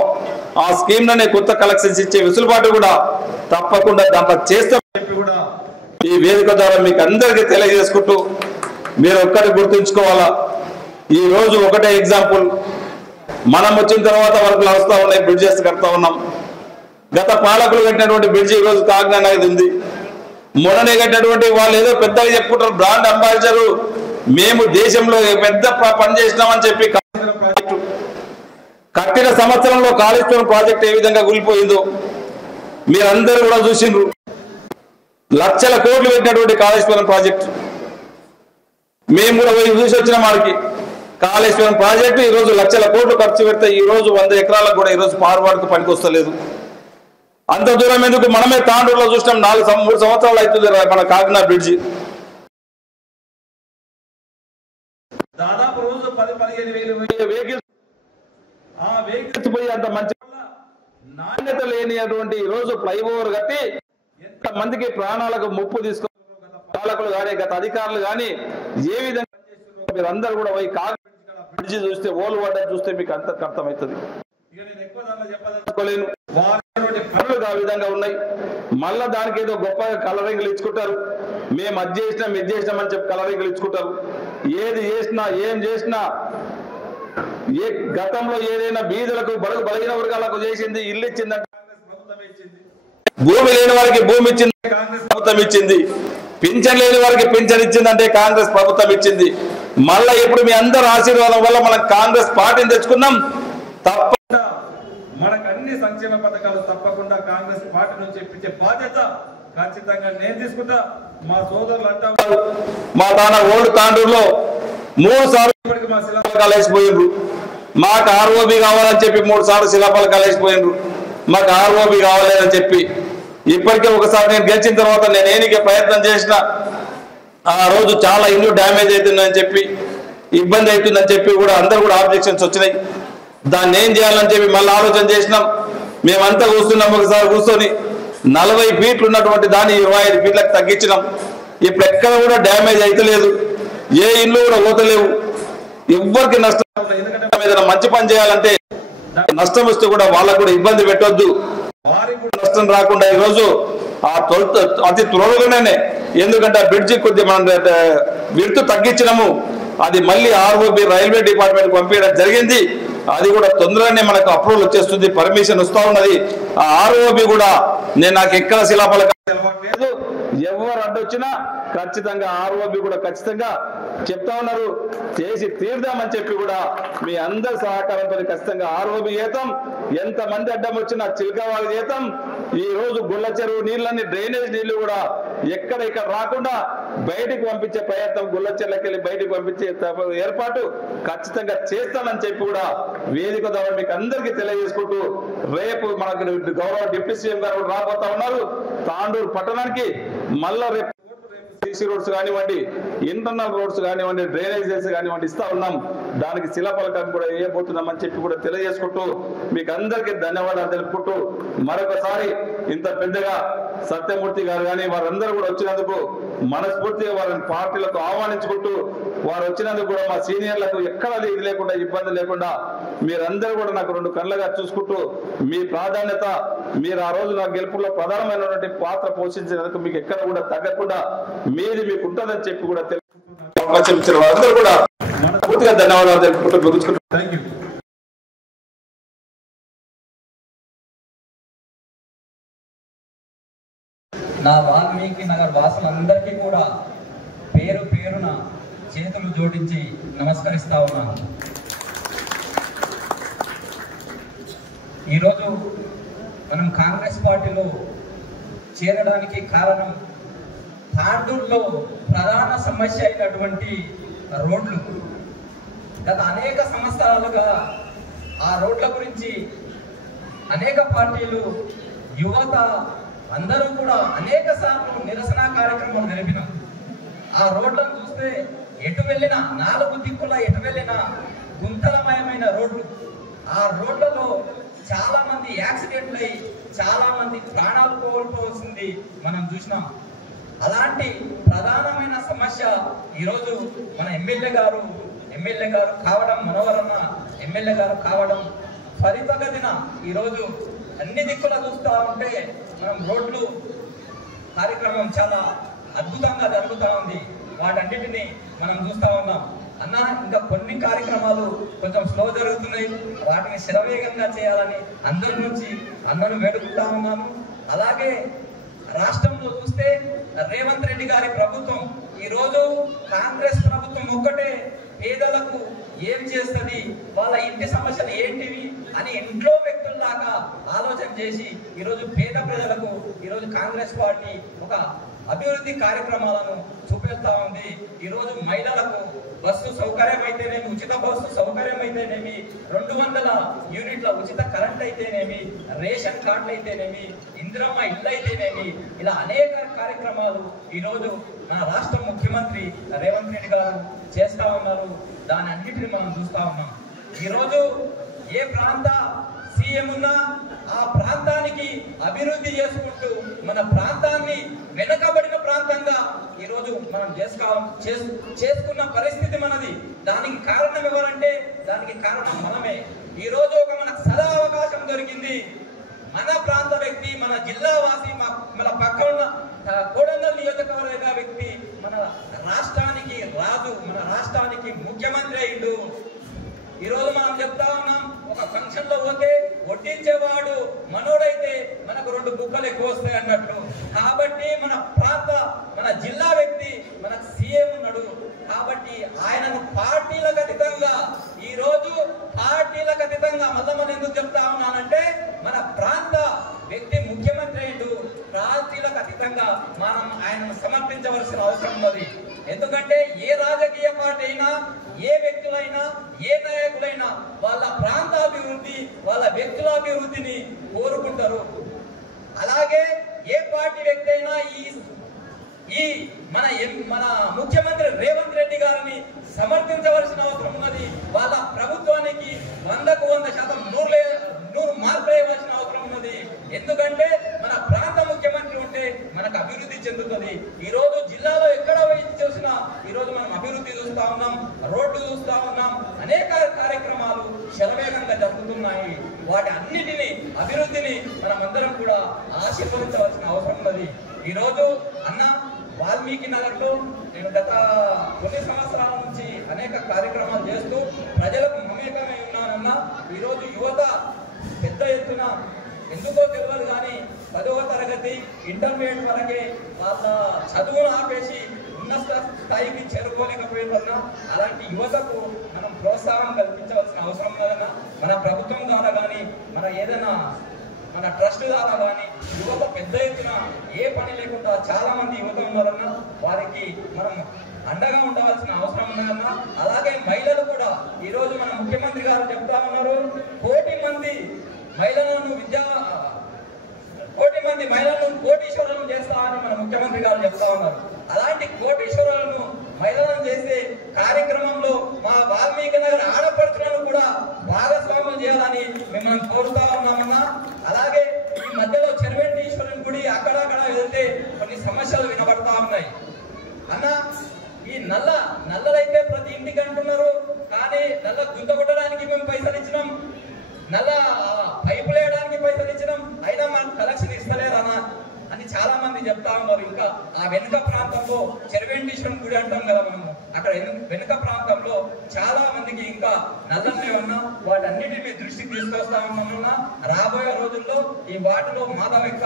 ఆ స్కీమ్ లోనే కొత్త కలెక్షన్స్ ఇచ్చే వెసులుబాటు కూడా తప్పకుండా దాంట్లో చేస్తామని చెప్పి కూడా ఈ వేదిక ద్వారా మీకు అందరికీ తెలియజేసుకుంటూ మీరు ఒక్కటి గుర్తుంచుకోవాలా. ఈ రోజు ఒకటే ఎగ్జాంపుల్, మనం వచ్చిన తర్వాత వరకు వస్తూ ఉన్నాయి, బ్రిడ్జెస్ కడతా ఉన్నాం. గత పాలకులు కట్టినటువంటి బ్రిడ్జి ఈ రోజు కాకినాడ అనేది ఉంది. మొన్ననే కట్టినటువంటి వాళ్ళు ఏదో పెద్దగా చెప్పుకుంటారు, బ్రాండ్ అంబాసిడర్ మేము దేశంలో పెద్ద పని చేసినామని చెప్పి ప్రాజెక్టు కట్టిన సంవత్సరంలో కాళేశ్వరం ప్రాజెక్ట్ ఏ విధంగా కూలిపోయిందో మీరందరూ కూడా చూసిండ్రు. లక్షల కోట్లు పెట్టినటువంటి కాళేశ్వరం ప్రాజెక్టు మేము కూడా పోయి చూసి వచ్చిన మనకి కాళేశ్వరం ప్రాజెక్టు ఈ రోజు లక్షల కోట్లు ఖర్చు పెడితే ఈ రోజు 100 ఎకరాలకు కూడా ఈ రోజు పారువాడుకు పనికొస్తలేదు. అంత దూరం ఎందుకు, మనమే తాండూరులో చూసినాం, 3 సంవత్సరాలు అవుతుంది మన కాకినాడ బ్రిడ్జి. దాదాపు రోజు 10-15 వేలు వెహికల్స్ ఆ వెహికల్స్ పోయి అంత మంచి నాణ్యత లేనిటువంటి ఈ రోజు ఫ్లైఓవర్ కట్టి ఎంత మందికి ప్రాణాలకు ముప్పు తీసుకున్నారు పాలకులు కానీ గత అధికారులు కానీ ఏ విధంగా మీరు అందరూ కూడా పోయి బ్రిడ్జి చూస్తే ఓలు పడ్డ చూస్తే మీకు అంత అర్థమవుతుంది. ఇక నేను ఎక్కువ దాంట్లో చెప్పదలుచుకోలేను, పనులు ఆ విధంగా ఉన్నాయి. మళ్ళా దానికి ఏదో గొప్పగా కలరింగ్లు ఇచ్చుకుంటారు, మేము అది చేసినాం ఇది చేసినామని చెప్పి కలరింగ్లు ఇచ్చుకుంటారు. ఏది చేసినా ఏం చేసినా ఏ గతంలో ఏదైనా బీదలకు బలహీన వర్గాలకు చేసింది, ఇల్లు ఇచ్చిందంటే కాంగ్రెస్ ప్రభుత్వమే ఇచ్చింది. భూమి లేని వారికి భూమి ఇచ్చింది కాంగ్రెస్ ప్రభుత్వం ఇచ్చింది. పింఛన్ లేని వారికి పింఛన్ ఇచ్చిందంటే కాంగ్రెస్ ప్రభుత్వం ఇచ్చింది. మళ్ళా ఇప్పుడు మీ అందరి ఆశీర్వాదం వల్ల మనం కాంగ్రెస్ పార్టీని తెచ్చుకున్నాం. తప్పకుండా మనకు అన్ని సంక్షేమ పథకాలు తప్పకుండా కాంగ్రెస్ పార్టీ నుంచి ఇప్పించే బాధ్యత ఖచ్చితంగా నేను తీసుకుంటా. మా సోదరులు అంటా మా తాన ఓల్డ్ తాండూరులో 3 సార్లు ఇప్పటికి మా శిలాఫలకాలు వేసిపోయిండ్రు. మాకు ఆర్ఓబి కావాలని చెప్పి 3 సార్లు శిలాఫలకాలు వేసిపోయిండ్రు. మాకు ఆర్ఓబి కావాలని చెప్పి ఇప్పటికే ఒకసారి నేను గెలిచిన తర్వాత నేను ఏనికే ప్రయత్నం చేసిన, ఆ రోజు చాలా ఇల్లు డ్యామేజ్ అవుతుందని చెప్పి ఇబ్బంది అవుతుందని చెప్పి కూడా అందరూ కూడా ఆబ్జెక్షన్స్ వచ్చినాయి. దాన్ని ఏం చేయాలని చెప్పి మళ్ళీ ఆలోచన చేసినాం. మేమంతా కూర్చున్నాం, ఒకసారి కూర్చొని 40 ఫీట్లు ఉన్నటువంటి దాన్ని 25 ఫీట్లకు తగ్గించినాం. ఇప్పుడు ఎక్కడ కూడా డ్యామేజ్ అయితలేదు, ఏ ఇల్లు కూడా పోతలేవు, ఎవ్వరికి నష్టం. ఎందుకంటే ఏదైనా మంచి పని చేయాలంటే నష్టం వస్తే కూడా వాళ్ళకు కూడా ఇబ్బంది పెట్టొద్దు, వారికి కూడా నష్టం రాకుండా ఈరోజు అతి త్వరలోనే, ఎందుకంటే ఆ బ్రిడ్జి కొద్దిగా మనం విడుతు తగ్గించినాము, అది మళ్ళీ ఆర్ఓబి రైల్వే డిపార్ట్మెంట్ పంపించడం జరిగింది. అది కూడా తొందరగానే మనకు అప్రూవల్ వచ్చేస్తుంది, పర్మిషన్ వస్తూ ఉన్నది. ఆ ఆర్ఓబి కూడా నాకు ఎక్కడ శిలాఫలకం లేదు, ఎవరు అడ్డొచ్చినా ఖచ్చితంగా ఆర్ఓబి కూడా ఖచ్చితంగా చెప్తా ఉన్నారు, చేసి తీర్దామని చెప్పి కూడా మీ అందరి సహకారంతో ఖచ్చితంగా ఆర్ఓబి చేద్దాం. ఎంతమంది అడ్డం వచ్చినా చిలకవాళ్ళు చేద్దాం. ఈ రోజు గుళ్ళ చెరువు నీళ్ళని, డ్రైనేజ్ నీళ్లు కూడా ఎక్కడ ఇక్కడ రాకుండా బయటికి పంపించే ప్రయత్నం, గుళ్ళ చెరువులకి వెళ్ళి బయటికి పంపించే ఏర్పాటు ఖచ్చితంగా చేస్తానని చెప్పి కూడా వేదిక ద్వారా మీకు అందరికీ తెలియజేసుకుంటూ, రేపు మనకు గౌరవ డిప్యూటీ సీఎం గారు రాబోతా ఉన్నారు. తాండూరు పట్టణానికి మళ్ళా రేపు సిసి రోడ్స్ కానివ్వండి, ఇంటర్నల్ రోడ్స్ కానివ్వండి, డ్రైనేజెస్ కానివ్వండి ఇస్తా ఉన్నాం. దానికి శిలాఫలకం కూడా వేయబోతున్నామని చెప్పి కూడా తెలియజేసుకుంటూ మీకు అందరికీ ధన్యవాదాలు తెలుపుకుంటూ, మరొకసారి ఇంత పెద్దగా సత్యమూర్తి గారు కానీ వారందరూ కూడా వచ్చినందుకు మనస్ఫూర్తిగా వారిని పార్టీలకు ఆహ్వానించుకుంటూ, వారు వచ్చినందుకు కూడా మా సీనియర్లకు ఎక్కడ ఇది లేకుండా, ఇబ్బంది లేకుండా మీరందరూ కూడా నాకు 2 కళ్ళగా చూసుకుంటూ, మీ ప్రాధాన్యత, మీరు ఆ రోజు నా గెలుపులో ప్రధానమైనటువంటి పాత్ర పోషించినందుకు మీకు ఎక్కడ కూడా తగ్గకుండా మీది మీకు ఉంటుందని చెప్పి కూడా అవకాశం ఇచ్చిన వారందరూ కూడా పూర్తిగా ధన్యవాదాలు తెలుపుకుంటూ ముగించుకుంటున్నాను. Thank you. నా వాల్మీకి నగర్ వాసులందరికీ కూడా పేరు పేరున చేతులు జోడించి నమస్కరిస్తా ఉన్నాను. ఈరోజు మనం కాంగ్రెస్ పార్టీలో చేరడానికి కారణం తాండూరులో ప్రధాన సమస్య అయినటువంటి రోడ్లు. గత అనేక సంవత్సరాలుగా ఆ రోడ్ల గురించి అనేక పార్టీలు, యువత అందరూ కూడా అనేక సార్లు నిరసన కార్యక్రమాలు జరిపినాం. ఆ రోడ్లను చూస్తే ఎటు వెళ్ళినా, 4 దిక్కుల ఎటు వెళ్ళినా గుంతలమయమైన రోడ్లు. ఆ రోడ్లలో చాలా మంది యాక్సిడెంట్లు అయ్యి చాలా మంది ప్రాణాలు కోల్పోవలసింది మనం చూసినాం. అలాంటి ప్రధానమైన సమస్య ఈరోజు మన ఎమ్మెల్యే గారు కావడం, మనవరన్న ఎమ్మెల్యే గారు కావడం ఫలితగతిన ఈరోజు అన్ని దిక్కుల చూస్తూ ఉంటే మనం రోడ్లు కార్యక్రమం చాలా అద్భుతంగా జరుగుతూ ఉంది. వాటన్నిటిని మనం చూస్తూ ఉన్నాం. అన్న ఇంకా కొన్ని కార్యక్రమాలు కొంచెం స్లో జరుగుతున్నాయి, వాటిని శరవేగంగా చేయాలని అందరి నుంచి అన్నను వేడుకుంటా ఉన్నాను. అలాగే రాష్ట్రంలో చూస్తే రేవంత్ రెడ్డి గారి ప్రభుత్వం, ఈరోజు కాంగ్రెస్ ప్రభుత్వం ఒక్కటే పేదలకు ఏం చేస్తుంది, వాళ్ళ ఇంటి సమస్యలు ఏంటివి అని ఇంట్లో వ్యక్తుల్లాగా ఆలోచన చేసి ఈరోజు పేద ప్రజలకు ఈరోజు కాంగ్రెస్ పార్టీ ఒక అభివృద్ధి కార్యక్రమాలను చూపెడతా ఉంది. ఈరోజు మహిళలకు బస్సు సౌకర్యం అయితేనేమి, ఉచిత బస్సు సౌకర్యం అయితేనేమి, 200 యూనిట్ల ఉచిత కరెంట్ అయితేనేమి, రేషన్ కార్డులు అయితేనేమి, ఇందిరమ్మ ఇల్లు అయితేనేమి, ఇలా అనేక కార్యక్రమాలు ఈరోజు మన రాష్ట్ర ముఖ్యమంత్రి రేవంత్ రెడ్డి గారు చేస్తా ఉన్నారు. దాని అన్నిటిని మనం చూస్తా ఉన్నాం. ఈరోజు ఏ ప్రాంత సీఎం ఉన్నా ఆ ప్రాంతానికి అభివృద్ధి చేసుకుంటూ మన ప్రాంతాన్ని వెనకబడిన ప్రాంతంగా ఈరోజు మనం చేసుకున్న పరిస్థితి మనది. దానికి కారణం ఎవరంటే దానికి కారణం మనమే. ఈరోజు ఒక మనకు సదా అవకాశం దొరికింది. మన ప్రాంత వ్యక్తి, మన జిల్లా వాసి, మన పక్క ఉన్న కోడంగల్ నియోజకవర్గ వ్యక్తి మన రాష్ట్రానికి రాజు, మన రాష్ట్రానికి ముఖ్యమంత్రి అయ్యిండు. ఈరోజు మనం చెప్తా ఉన్నాం, ఒక ఫంక్షన్ లో పోతే వడ్డించేవాడు మనోడైతే మనకు 2 బుక్కలు ఎక్కువ వస్తాయి అన్నట్లు. కాబట్టి మన జిల్లా వ్యక్తి మనకు సీఎం ఉన్నాడు. కాబట్టి ఆయనను పార్టీలకు అతీతంగా, ఈరోజు పార్టీలకు అతీతంగా మళ్ళీ మనం ఎందుకు చెప్తా ఉన్నానంటే మన ప్రాంత వ్యక్తి ముఖ్యమంత్రి అయ్యిండు. పార్టీలకు అతీతంగా మనం ఆయనను సమర్పించవలసిన అవసరం ఉన్నది. ఎందుకంటే ఏ రాజకీయ పార్టీ అయినా, ఏ వ్యక్తులైనా, ఏ నాయకులైనా వాళ్ళ ప్రాంతాభివృద్ధి, వాళ్ళ వ్యక్తుల అభివృద్ధిని కోరుకుంటారు. అలాగే ఏ పార్టీ వ్యక్తి అయినా ఈ మన ముఖ్యమంత్రి రేవంత్ రెడ్డి గారిని సమర్థించవలసిన అవసరం ఉన్నది. వాళ్ళ ప్రభుత్వానికి 100% 100 మార్పులు వేయవలసిన అవసరం ఉన్నది. ఎందుకంటే మన ప్రాంత ముఖ్యమంత్రి ఉంటే మనకు అభివృద్ధి చెందుతుంది. ఈ రోజు జిల్లాలో ఎక్కడ చూసినా ఈ రోజు మనం అభివృద్ధి చూస్తా ఉన్నాం, రోడ్లు చూస్తా ఉన్నాం, అనేక కార్యక్రమాలు శరవేగంగా జరుగుతున్నాయి. వాటి అన్నిటిని అభివృద్ధిని మనమందరం కూడా ఆశీర్వదించవలసిన అవసరం ఉన్నది. ఈ రోజు అన్న వాల్మీకి నగర్లో నేను గత కొన్ని సంవత్సరాల నుంచి అనేక కార్యక్రమాలు చేస్తూ ప్రజలకు మమేకమై ఉన్నానన్నా. ఈరోజు యువత పెద్ద ఎత్తున ఎందుకో తెలియదు కానీ 10వ తరగతి ఇంటర్మీడియట్ వరకే వాళ్ళ చదువును ఆపేసి ఉన్నత స్థాయికి చేరుకోలేకపోయిందన్నా. అలాంటి యువతకు మనం ప్రోత్సాహం కల్పించవలసిన అవసరం లేదన్నా. మన ప్రభుత్వం ద్వారా కానీ మన ఏదైనా మన ట్రస్ట్ ద్వారా కానీ యువత పెద్ద ఎత్తున ఏ పని లేకుండా చాలా మంది యువత ఉన్నారన్నా. వారికి మనం అండగా ఉండవలసిన అవసరం ఉన్నదన్నా. అలాగే మహిళలు కూడా ఈరోజు మన ముఖ్యమంత్రి గారు చెప్తా ఉన్నారు, 1,00,00,000 మంది మహిళలను కోటీశ్వరులను చేస్తామని మన ముఖ్యమంత్రి గారు చెప్తా ఉన్నారు. అలాంటి కోటీశ్వరులను మహిళలను చేసే కార్యక్రమంలో మా వాల్మీకి నగర్ ఆడపడుచులను కూడా భాగస్వామ్యం చేయాలని మిమ్మల్ని కోరుతా ఉన్నామన్నా. అలాగే ఈ మధ్యలో చెరువెంటీశ్వరుని గుడి అక్కడక్కడ వెళ్తే కొన్ని సమస్యలు వినబడతా ఉన్నాయి అన్న. ఈ నల్లలైతే ప్రతి ఇంటికి అంటున్నారు, కానీ నల్ల గుంత కొట్టడానికి మేము పైసలు ఇచ్చినాం, నల్ల పైపులు వేయడానికి పైసలు ఇచ్చినాం, అయినా మనకు కలెక్షన్ ఇస్తలేరన్నా అని చాలా మంది చెప్తా ఉన్నారు. ఇంకా ఆ వెనుక ప్రాంతంలో చెరువెంటీశ్వరుని గుడి అంటాం కదా మనము, అక్కడ వెనుక ప్రాంతంలో చాలా మందికి ఇంకా నల్లనే ఉన్నా. వాటన్నిటిని దృష్టికి తీసుకొస్తా ఉన్నామన్నా. రాబోయే రోజుల్లో ఈ వార్డులో మాధవిక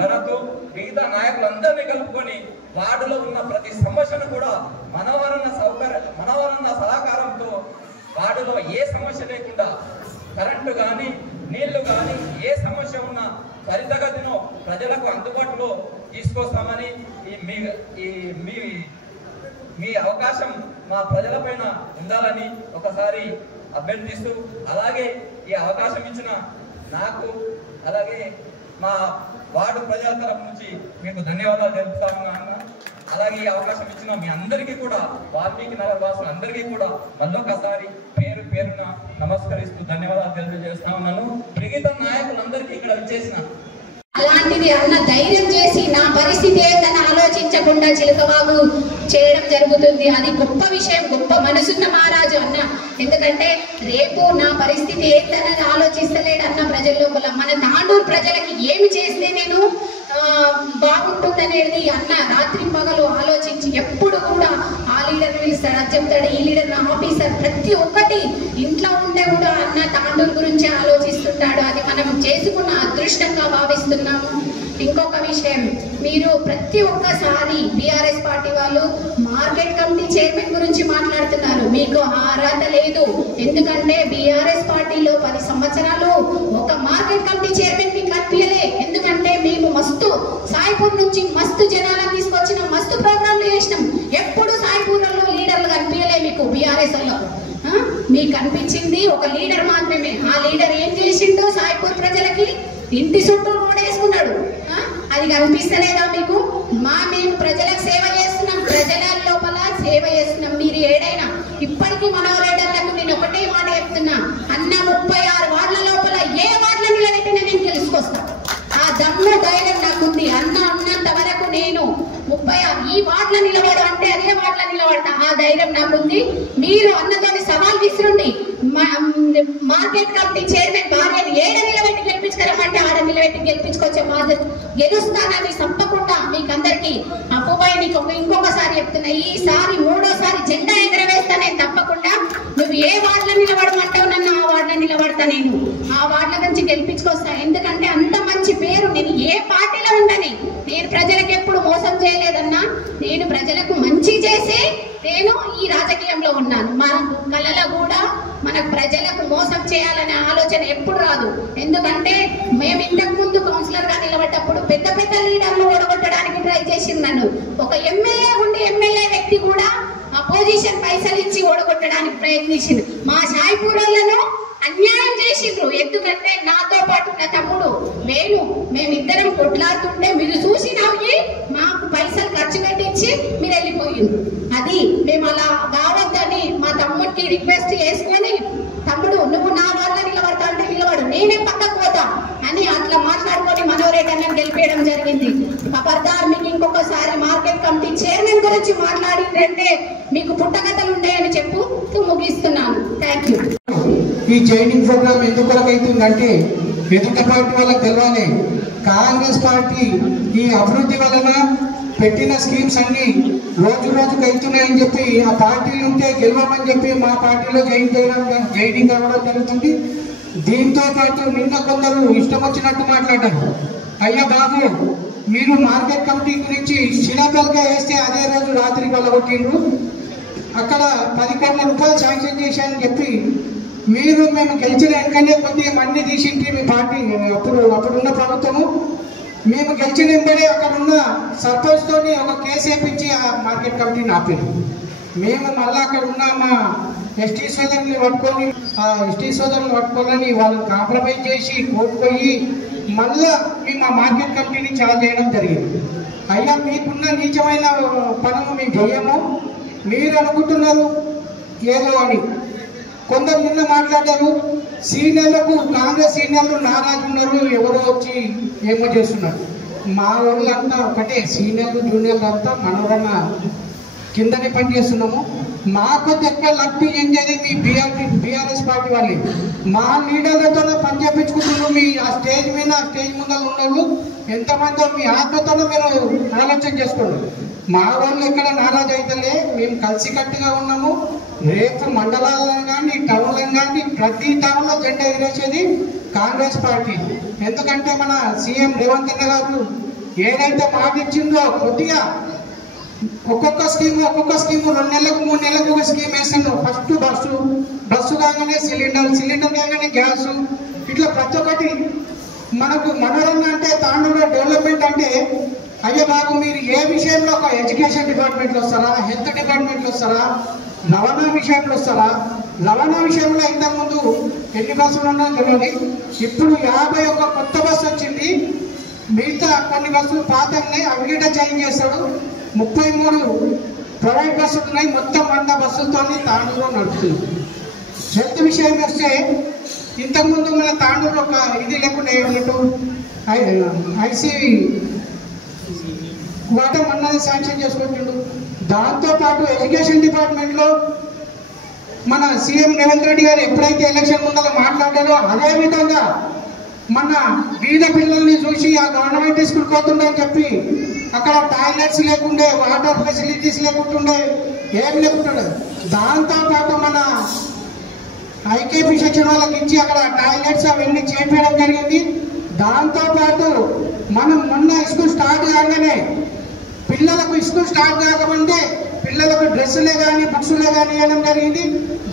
భరత్ మిగతా నాయకులందరినీ కలుపుకొని వార్డులో ఉన్న ప్రతి సమస్యను కూడా మనవరన్న సహకారంతో వార్డులో ఏ సమస్య లేకుండా కరెంటు కానీ నీళ్లు కానీ ఏ సమస్య ఉన్నా త్వరితగతిలో ప్రజలకు అందుబాటులో తీసుకొస్తామని మీ అవకాశం మా ప్రజలపైన ఉండాలని ఒకసారి అభ్యర్థిస్తూ, అలాగే ఈ అవకాశం ఇచ్చిన నాకు అలాగే మా వార్డు ప్రజల తరఫు నుంచి మీకు ధన్యవాదాలు తెలుపుతా ఉన్నాను. అలాగే ఈ అవకాశం ఇచ్చిన మీ అందరికీ కూడా వాల్మీకి నగర్ వాసులు అందరికీ కూడా మళ్ళొకసారి పేరున నమస్కరిస్తూ ధన్యవాదాలు తెలియజేస్తా ఉన్నాను. మిగతా నాయకులందరికీ ఇక్కడ వచ్చేసిన అలాంటిది అన్న ధైర్యం చేసి నా పరిస్థితి ఏందని ఆలోచించకుండా చిలకబాబు చేయడం జరుగుతుంది. అది గొప్ప విషయం, గొప్ప మనసున్న మహారాజు అన్న. ఎందుకంటే రేపు నా పరిస్థితి ఏంటన్నది ఆలోచిస్తలేడు అన్న. ప్రజల లోపల మన తాండూరు ప్రజలకి ఏమి చేస్తే నేను బాగుంటుందనేది అన్న రాత్రి పగలు ఆలోచించి ఎప్పుడు కూడా ఆ లీడర్ పిలుస్తాడు, అది చెప్తాడు, ఈ లీడర్ నా ఆఫీసర్, ప్రతి ఒక్కటి ఇంట్లో ఉండే కూడా అన్న తాండూరు గురించి ఆలోచిస్తుంటాడు. అది మనం చేసుకున్న అదృష్టంగా భావిస్తున్నాము. ఇంకొక విషయం, మీరు ప్రతి ఒక్కసారి బీఆర్ఎస్ పార్టీ వాళ్ళు మార్కెట్ కమిటీ చైర్మన్ గురించి మాట్లాడుతున్నారు. మీకు అర్హత లేదు. ఎందుకంటే బీఆర్ఎస్ పార్టీలో 10 సంవత్సరాలు ఒక మార్కెట్ కమిటీ చైర్మన్ మీకు కనిపించలే. ఎందుకంటే మేము మస్తు సాయిపూర్ నుంచి మస్తు జనాలను తీసుకొచ్చిన మస్తు ప్రోగ్రాంలు చేసినాం. ఎప్పుడు సాయిపూర్లో లీడర్లు కనిపించలే మీకు బీఆర్ఎస్ లో. మీకు కనిపించింది ఒక లీడర్ మాత్రమే. ఆ లీడర్ ఏం చేసిండో సాయిపూర్ ప్రజలకి ఇంటి చుట్టూ రోడ్ వేసుకున్నాడు. అది కనిపిస్తలేదా మీకు? మేము ప్రజలకు సేవ చేస్తున్నాం, ప్రజల లోపల సేవ చేస్తున్నాం. మీరు ఏడైనా ఇప్పటికీ మనోరేడర్లకు నేను ఒకటే మాట చెప్తున్నా అన్న, 36 వార్డుల లోపల ఏ వార్డుల నిలబెట్టినా నేను గెలుచుకొస్తా. ఆ దమ్ము ధైర్యం నాకుంది అన్న. ఉన్నంత వరకు నేను 36 ఈ వార్డుల నిలబడు అంటే అదే వార్డుల నిలబడతా. ఆ ధైర్యం నాకుంది. మీరు అన్నతోని సవాల్ విసిరండి. మార్కెట్ కమిటీ చైర్మన్ భార్యని ఏడ నిలబెట్టి గెలిపించుకోరమంటే ఆడ నిలబెట్టి గెలిపించుకొచ్చే బాధ్యత గెలుస్తానని తప్పకుండా మీకు అందరికి అప్పుబాయి నీకు ఇంకొకసారి చెప్తున్నా. ఈసారి 3వసారి జెండా ఎగరవేస్తా నేను తప్పకుండా. నువ్వు ఏ వార్డులో నిలబడమంటావు నన్ను ఆ వార్డులో నిలబడతా. నేను ఆ వార్డుల నుంచి గెలిపించుకొస్తా. ఎందుకంటే అంత మంచి పేరు. నేను ఏ పార్టీలో ఉండని, నేను ప్రజలకు ఎప్పుడు మోసం చేయలేదన్నా. నేను ప్రజలకు మంచి చేసి నేను ఈ రాజకీయంలో ఉన్నాను. మన కళలో కూడా మనకు ప్రజలకు మోసం చేయాలనే ఆలోచన ఎప్పుడు రాదు. ఎందుకంటే మేము ఇంతకు ముందు కౌన్సిలర్ గా నిలబడ్డప్పుడు పెద్ద పెద్ద లీడర్లు ఓడగొట్టడానికి ట్రై చేసింది నన్ను. ఒక ఎమ్మెల్యే ఉండి ఎమ్మెల్యే వ్యక్తి కూడా అపోజిషన్ పైసలు ఇచ్చి ఓడగొట్టడానికి ప్రయత్నించింది. మా సాయిపూర్లను అన్యాయం చేసిండ్రు. ఎందుకంటే నాతో పాటు నా తమ్ముడు మేమిద్దరం కొట్లాడుతుంటే మీరు చూసి నవ్వి మాకు పైసలు ఖర్చు పెట్టి నేనే పక్కకు పోతా అని అట్లా మాట్లాడుకొని మనోరేటన్న గెలిపేయడం జరిగింది. ఖబర్దార్, మీకు ఇంకొకసారి మార్కెట్ కమిటీ చైర్మన్ గురించి మాట్లాడిందంటే మీకు పుట్టకథలు ఉన్నాయని చెప్పు ముగిస్తున్నాను. Thank you. ఈ జైనింగ్ ప్రోగ్రామ్ ఎందుకు అవుతుందంటే ఎదుట పార్టీ వాళ్ళకి తెలవాలి. కాంగ్రెస్ పార్టీ ఈ అభివృద్ధి వలన పెట్టిన స్కీమ్స్ అన్ని రోజు రోజుకు అవుతున్నాయని చెప్పి ఆ పార్టీలు ఉంటే గెలవమని చెప్పి మా పార్టీలో జైనింగ్ అవ్వడం జరుగుతుంది. దీంతో పాటు నిన్న కొందరు ఇష్టం వచ్చినట్టు మాట్లాడారు. అయ్యా బాబు, మీరు మార్కెట్ కమిటీ గురించి శిలాపలక వేస్తే అదే రోజు రాత్రి కొల్లగొట్టిండ్రు, అక్కడ 10 కోట్ల రూపాయలు శాంక్షన్ చేశారని చెప్పి మేము గెలిచిన వెంటనే కొద్దిగా మంది తీసింటి మీ పార్టీ అప్పుడున్న ప్రభుత్వము. మేము గెలిచిన వెంబడే అక్కడ ఉన్న సర్పంచ్ తోని ఒక కేసు వేయించి ఆ మార్కెట్ కమిటీని ఆపారు. మేము మళ్ళీ అక్కడ ఉన్న మా ఎస్టీ సోదరుని పట్టుకోవాలని వాళ్ళని కాంప్రమైజ్ చేసి కోర్టు పోయి మళ్ళా మేము ఆ మార్కెట్ కమిటీని చాలా చేయడం జరిగింది. అయ్యా, మీకున్న నీచమైన పనులు మేము చేయము, మీరు అనుకుంటున్నారు ఏదో అని. కొందరు నిన్న మాట్లాడారు, సీనియర్లకు కాంగ్రెస్ సీనియర్లు నారాజు ఉన్నారు, ఎవరో వచ్చి ఏమో చేస్తున్నారు. మా వాళ్ళంతా ఒకటే, సీనియర్లు జూనియర్లు అంతా మనోరన్న కిందనే పనిచేస్తున్నాము. మాకు దగ్గర లబ్ధి చెందేది మీ బీఆర్ఎస్ పార్టీ వాళ్ళే. మా లీడర్లతోనే పని చేయించుకుంటున్నారు. మీ ఆ స్టేజ్ మీద స్టేజ్ ముందర ఉన్నోళ్ళు ఎంతమందో మీ ఆత్మతోనే మీరు ఆలోచన చేసుకోండి. మా వాళ్ళు ఎక్కడ నారాజు అయితేలే, మేము కలిసికట్టుగా ఉన్నాము. రేపు మండలాల్లో కానీ టౌన్లో కానీ ప్రతి టౌన్లో జెండా ఎగిరేసేది కాంగ్రెస్ పార్టీ. ఎందుకంటే మన సీఎం రేవంత్ రెడ్డి గారు ఏదైతే మాట ఇచ్చిందో కొద్దిగా ఒక్కొక్క స్కీమ్ 2 నెలలకు 3 నెలలకు ఒక స్కీమ్ వేస్తాను. ఫస్ట్ బస్సు కాగానే సిలిండర్ కాగానే గ్యాస్, ఇట్లా ప్రతి ఒక్కటి మనకు మనోరన్న అంటే తాండూరులో డెవలప్మెంట్ అంటే అయ్యే బాబు, మీరు ఏ విషయంలో ఒక ఎడ్యుకేషన్ డిపార్ట్మెంట్లో వస్తారా, హెల్త్ డిపార్ట్మెంట్లో వస్తారా, రవాణా విషయంలో వస్తారా? రవాణా విషయంలో ఇంతకుముందు ఎన్ని బస్సులు ఉన్నాయో తెలియదు. ఇప్పుడు 51 కొత్త బస్సు వచ్చింది. మిగతా కొన్ని బస్సులు పాత ఉన్నాయి, అవి కూడా చేంజ్ చేస్తాడు. 33 ప్రైవేట్ బస్సులు ఉన్నాయి. మొత్తం 100 బస్సులతో తాండూరులో నడుస్తుంది. హెల్త్ విషయం వస్తే ఇంతకుముందు మన తాండూరు ఒక ఇది లేకుండా ఏమిటో ఐసీ వాటర్ అన్నది శాంక్షన్ చేసుకుంటుండు. దాంతోపాటు ఎడ్యుకేషన్ డిపార్ట్మెంట్లో మన సీఎం రేవంత్ రెడ్డి గారు ఎప్పుడైతే ఎలక్షన్ ముందర మాట్లాడారో అదే విధంగా మన బీద పిల్లల్ని చూసి ఆ గవర్నమెంట్ స్కూల్ పోతుందని చెప్పి అక్కడ టాయిలెట్స్ లేకుండే, వాటర్ ఫెసిలిటీస్ లేకుంటుండే, ఏం లేకుంటుండే. దాంతోపాటు మన ఐకేపీ సెక్షన్ వాళ్ళకి ఇచ్చి అక్కడ టాయిలెట్స్ అవన్నీ చేయించడం జరిగింది. దాంతోపాటు మనం మొన్న స్కూల్ స్టార్ట్ కాగానే పిల్లలకు స్కూల్ స్టార్ట్ కాకముందే పిల్లలకు డ్రెస్సులే కానీ బుక్స్లే కానీ ఇవ్వడం జరిగింది.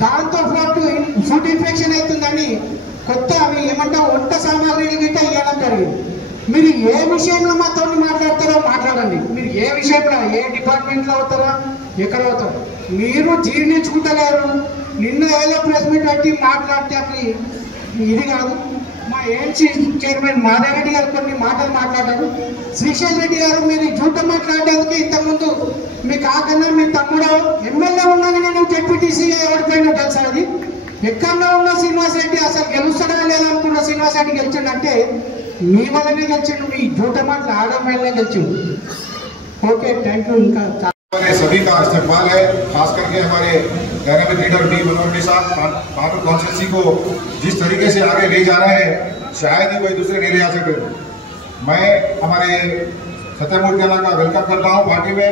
దాంతోపాటు ఫుడ్ ఇన్ఫెక్షన్ అవుతుందని కొత్త అవి ఏమంటారు వంట సామాగ్రిలు గిట్ట ఇవ్వడం జరిగింది. మీరు ఏ విషయంలో మాతో మాట్లాడతారో మాట్లాడండి. మీరు ఏ విషయంలో ఏ డిపార్ట్మెంట్లో అవుతారా, ఎక్కడ అవుతారు, మీరు జీర్ణించుకుంటలేరు. నిన్న ఏదో ప్రెస్ మీట్ పెట్టి మాట్లాడితే అట్లా ఇది కాదు. మా ఏఎంసీ చైర్మన్ మాధవ్ రెడ్డి గారు కొన్ని మాటలు మాట్లాడారు. శ్రీశైల్ రెడ్డి గారు మీరు జూట మాట్లాడడానికి ఇంతకుముందు మీ కాకన్నా మీ తమ్ముడు ఎమ్మెల్యే ఉన్నాను నేను జెడ్పీటీసీ ఓడిపోయినా తెలుసా? అది ఎక్కడో ఉన్న శ్రీనివాస్ రెడ్డి అసలు గెలుస్తాడా లేదనుకున్న శ్రీనివాస్ రెడ్డి గెలిచిండంటే మీ వల్లనే గెలిచిండు. మీ జూట మాటలు ఆడడం వల్లనే గెలిచిండు. Okay, thank you. ఇంకా सभी का इस्तेमाल है, खास करके हमारे dynamic leader D Manohar Reddy साहब कानून कॉन्स्टिट्यूंसी को जिस तरीके से आगे ले जा रहे हैं शायद ही कोई दूसरे नहीं ले जा सकते। मैं हमारे सत्यमूर्ति अन्ना का वेलकम करता हूँ पार्टी में,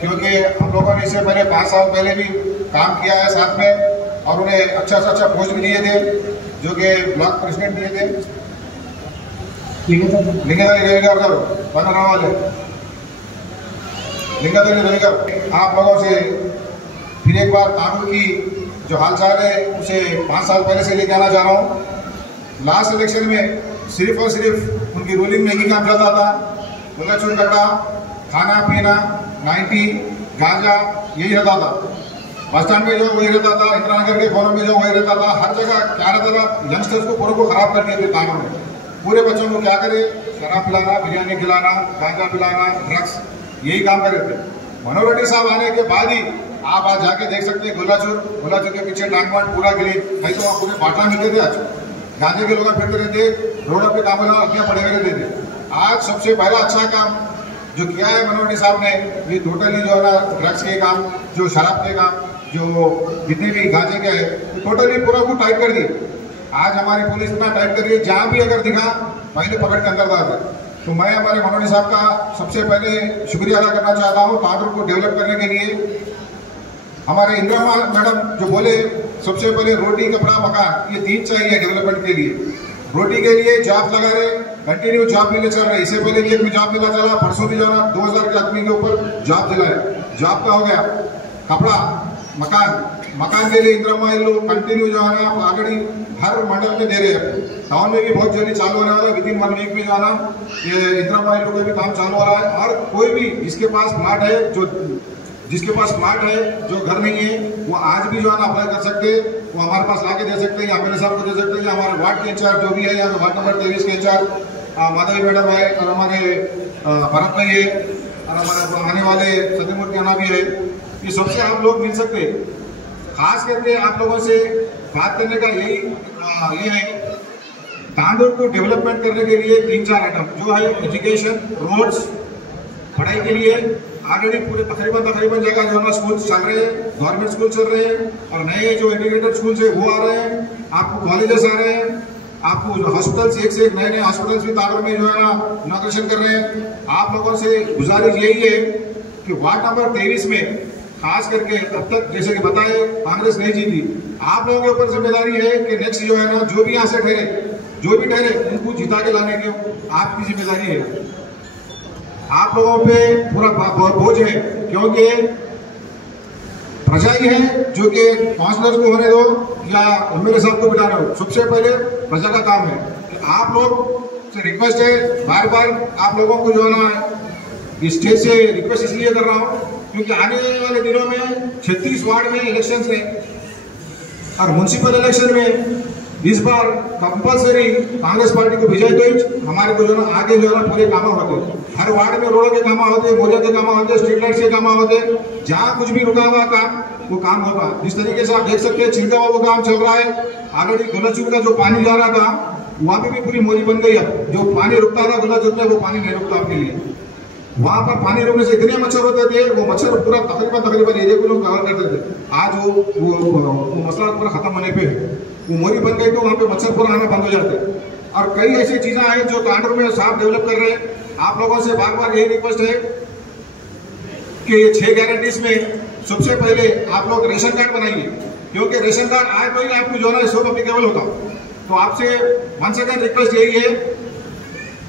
क्योंकि हम लोगों ने इससे पहले 5 साल पहले भी काम किया है साथ में और उन्हें अच्छा से अच्छा पोस्ट भी दिए थे, जो कि ब्लॉक प्रेसिडेंट दिए थे लिंगाधरी रविकर। आप लोगों से फिर एक बार कानून की जो हालचाल है उसे 5 साल पहले से लेके आना चाह रहा हूँ। लास्ट इलेक्शन में सिर्फ और सिर्फ उनकी रूलिंग में ही काम चलता था, चून कट्टा, खाना पीना, 90, गांजा, यही रहता था। बस स्टैंड में जो वही रहता था, इंदिरा नगर के कोनों में जो वही रहता था, हर जगह क्या रहता था, यंगस्टर्स को पूरे को खराब कर दिया कानून में। पूरे बच्चों को क्या करे, शराब पिलाना, बिरयानी खिलाना, गांजा पिलाना, ड्रग्स, यही काम कर रहे थे। मनोहर रेड्डी साहब आने के बाद ही आप आज जाके देख सकते हैं गोलाचूर के पीछे टांग पूरा गिरी, नहीं तो वहाँ पूरे बाटला मिलते थे। आज गांजे के लोग फिरते रहते, रोडों पे काम क्या पड़े हुए रहते थे। आज सबसे पहला अच्छा काम जो किया है मनोहर साहब ने, ये टोटली जो है ना ड्रग्स के काम, जो शराब के काम, जो जितने भी गांजे के है, टोटली पूरा को टाइप कर दिए। आज हमारी पुलिस इतना टाइप कर रही है, जहां भी अगर दिखा पहले पकड़ के अंदर डाल दे। तो मैं हमारे मनोहर साहब का सबसे पहले शुक्रिया अदा करना चाहता हूँ तांडुर को डेवलप करने के लिए। हमारे इंदिरा मैडम जो बोले सबसे पहले रोटी, कपड़ा, मकान, ये 3 चाहिए डेवलपमेंट के लिए। रोटी के लिए जॉब लगा रहे, कंटिन्यू जॉब मिले चल रहे। इससे पहले एक भी जॉब मिला चला, परसों भी जो है 2000 के आदमी के ऊपर जॉब दिलाया, जॉब का हो गया। कपड़ा, मकान के लिए इंदिरा लोग कंटिन्यू जो है ना ऑलरेडी हर मंडल में दे रहे हैं। टाउन में भी बहुत जल्दी चालू होने वाला है, विदिन 1 वीक में जो है ना ये इंदिरा लोगों का भी काम चालू हो रहा है। और कोई भी जिसके पास प्लाट है, जो घर नहीं है, वो आज भी जो है ना अप्लाई कर सकते हैं, वो हमारे पास लाके दे सकते हैं, या मेरे साहब को दे सकते हैं, या हमारे वार्ड के इंचार्ज जो भी है, यहाँ पे वार्ड नंबर 23 के इंचार्ज माधवी मैडम है, और हमारे भरत भाई है, और हमारे आने वाले सत्यमूर्ति आना भी है। ये सबसे आप लोग मिल सकते हैं। खास करके आप लोगों से बात करने का ये है, तांडुर को डेवलपमेंट करने के लिए 3-4 आइटम जो है एजुकेशन, रोड्स, पढ़ाई के लिए ऑलरेडी पूरे तकरीबन जगह जो है ना स्कूल चल रहे हैं, गवर्नमेंट स्कूल चल रहे हैं, और नए जो इंटीग्रेटेड स्कूल है वो आ रहे हैं, आपको कॉलेजेस आ रहे हैं, आपको हॉस्पिटल्स एक से एक नए हॉस्पिटल्स भी तांडुर में जो है ना इनॉग्रेशन कर रहे हैं। आप लोगों से गुजारिश यही है कि वार्ड नंबर 23 में खास करके अब तक जैसे कि बताए कांग्रेस नहीं जीती, आप लोगों के ऊपर जिम्मेदारी है कि नेक्स्ट जो है ना जो भी यहाँ से ठहरे उनको जिता के लाने की आपकी जिम्मेदारी है। आप लोगों पे पूरा बोझ है, क्योंकि प्रजा ही है जो कि काउंसलर को होने दो या एमएलए साहब को बिठाना हो, सबसे पहले प्रजा का काम है। आप लोग से रिक्वेस्ट है, बार बार आप लोगों को जो है ना स्टेज से रिक्वेस्ट इसलिए कर रहा हूँ क्योंकि आने वाले दिनों में 36 वार्ड में इलेक्शन है, और म्युनिसिपल इलेक्शन में इस बार कंपलसरी कांग्रेस पार्टी को विजय तो हमारे को जो ना आगे जो है ना पूरे काम होते, हर वार्ड में रोडों के काम होते, मोजा के काम होते, स्ट्रीट लाइट्स के काम होते, जहाँ कुछ भी रुका हुआ काम वो काम होगा। जिस तरीके से आप देख सकते हैं छिलका वो काम चल रहा है, ऑलरेडी गुलाचूर का जो पानी जा रहा था वहाँ पे भी पूरी मोरी बन गई। अब जो पानी रुकता था गुलाचूर में वो पानी नहीं रुकता आपके लिए। वहां पर पानी रुकने से इतने मच्छर होते थे, वो मच्छर पूरा तकरीबन एरिया को लोग कवर करते थे। आज वो मसला पूरा खत्म होने पे वो मोरी बन गई तो वहाँ पे मच्छर पूरा आना बंद हो जाते हैं। और कई ऐसी चीजें हैं जो तांडुर में साफ डेवलप कर रहे हैं। आप लोगों से बार बार यही रिक्वेस्ट है कि ये 6 गारंटीज में सबसे पहले आप लोग रेशन कार्ड बनाइए, क्योंकि रेशन कार्ड आए तो ही आपको जो है सब अप्लीकेबल होता। तो आपसे 1 सेकंड रिक्वेस्ट यही है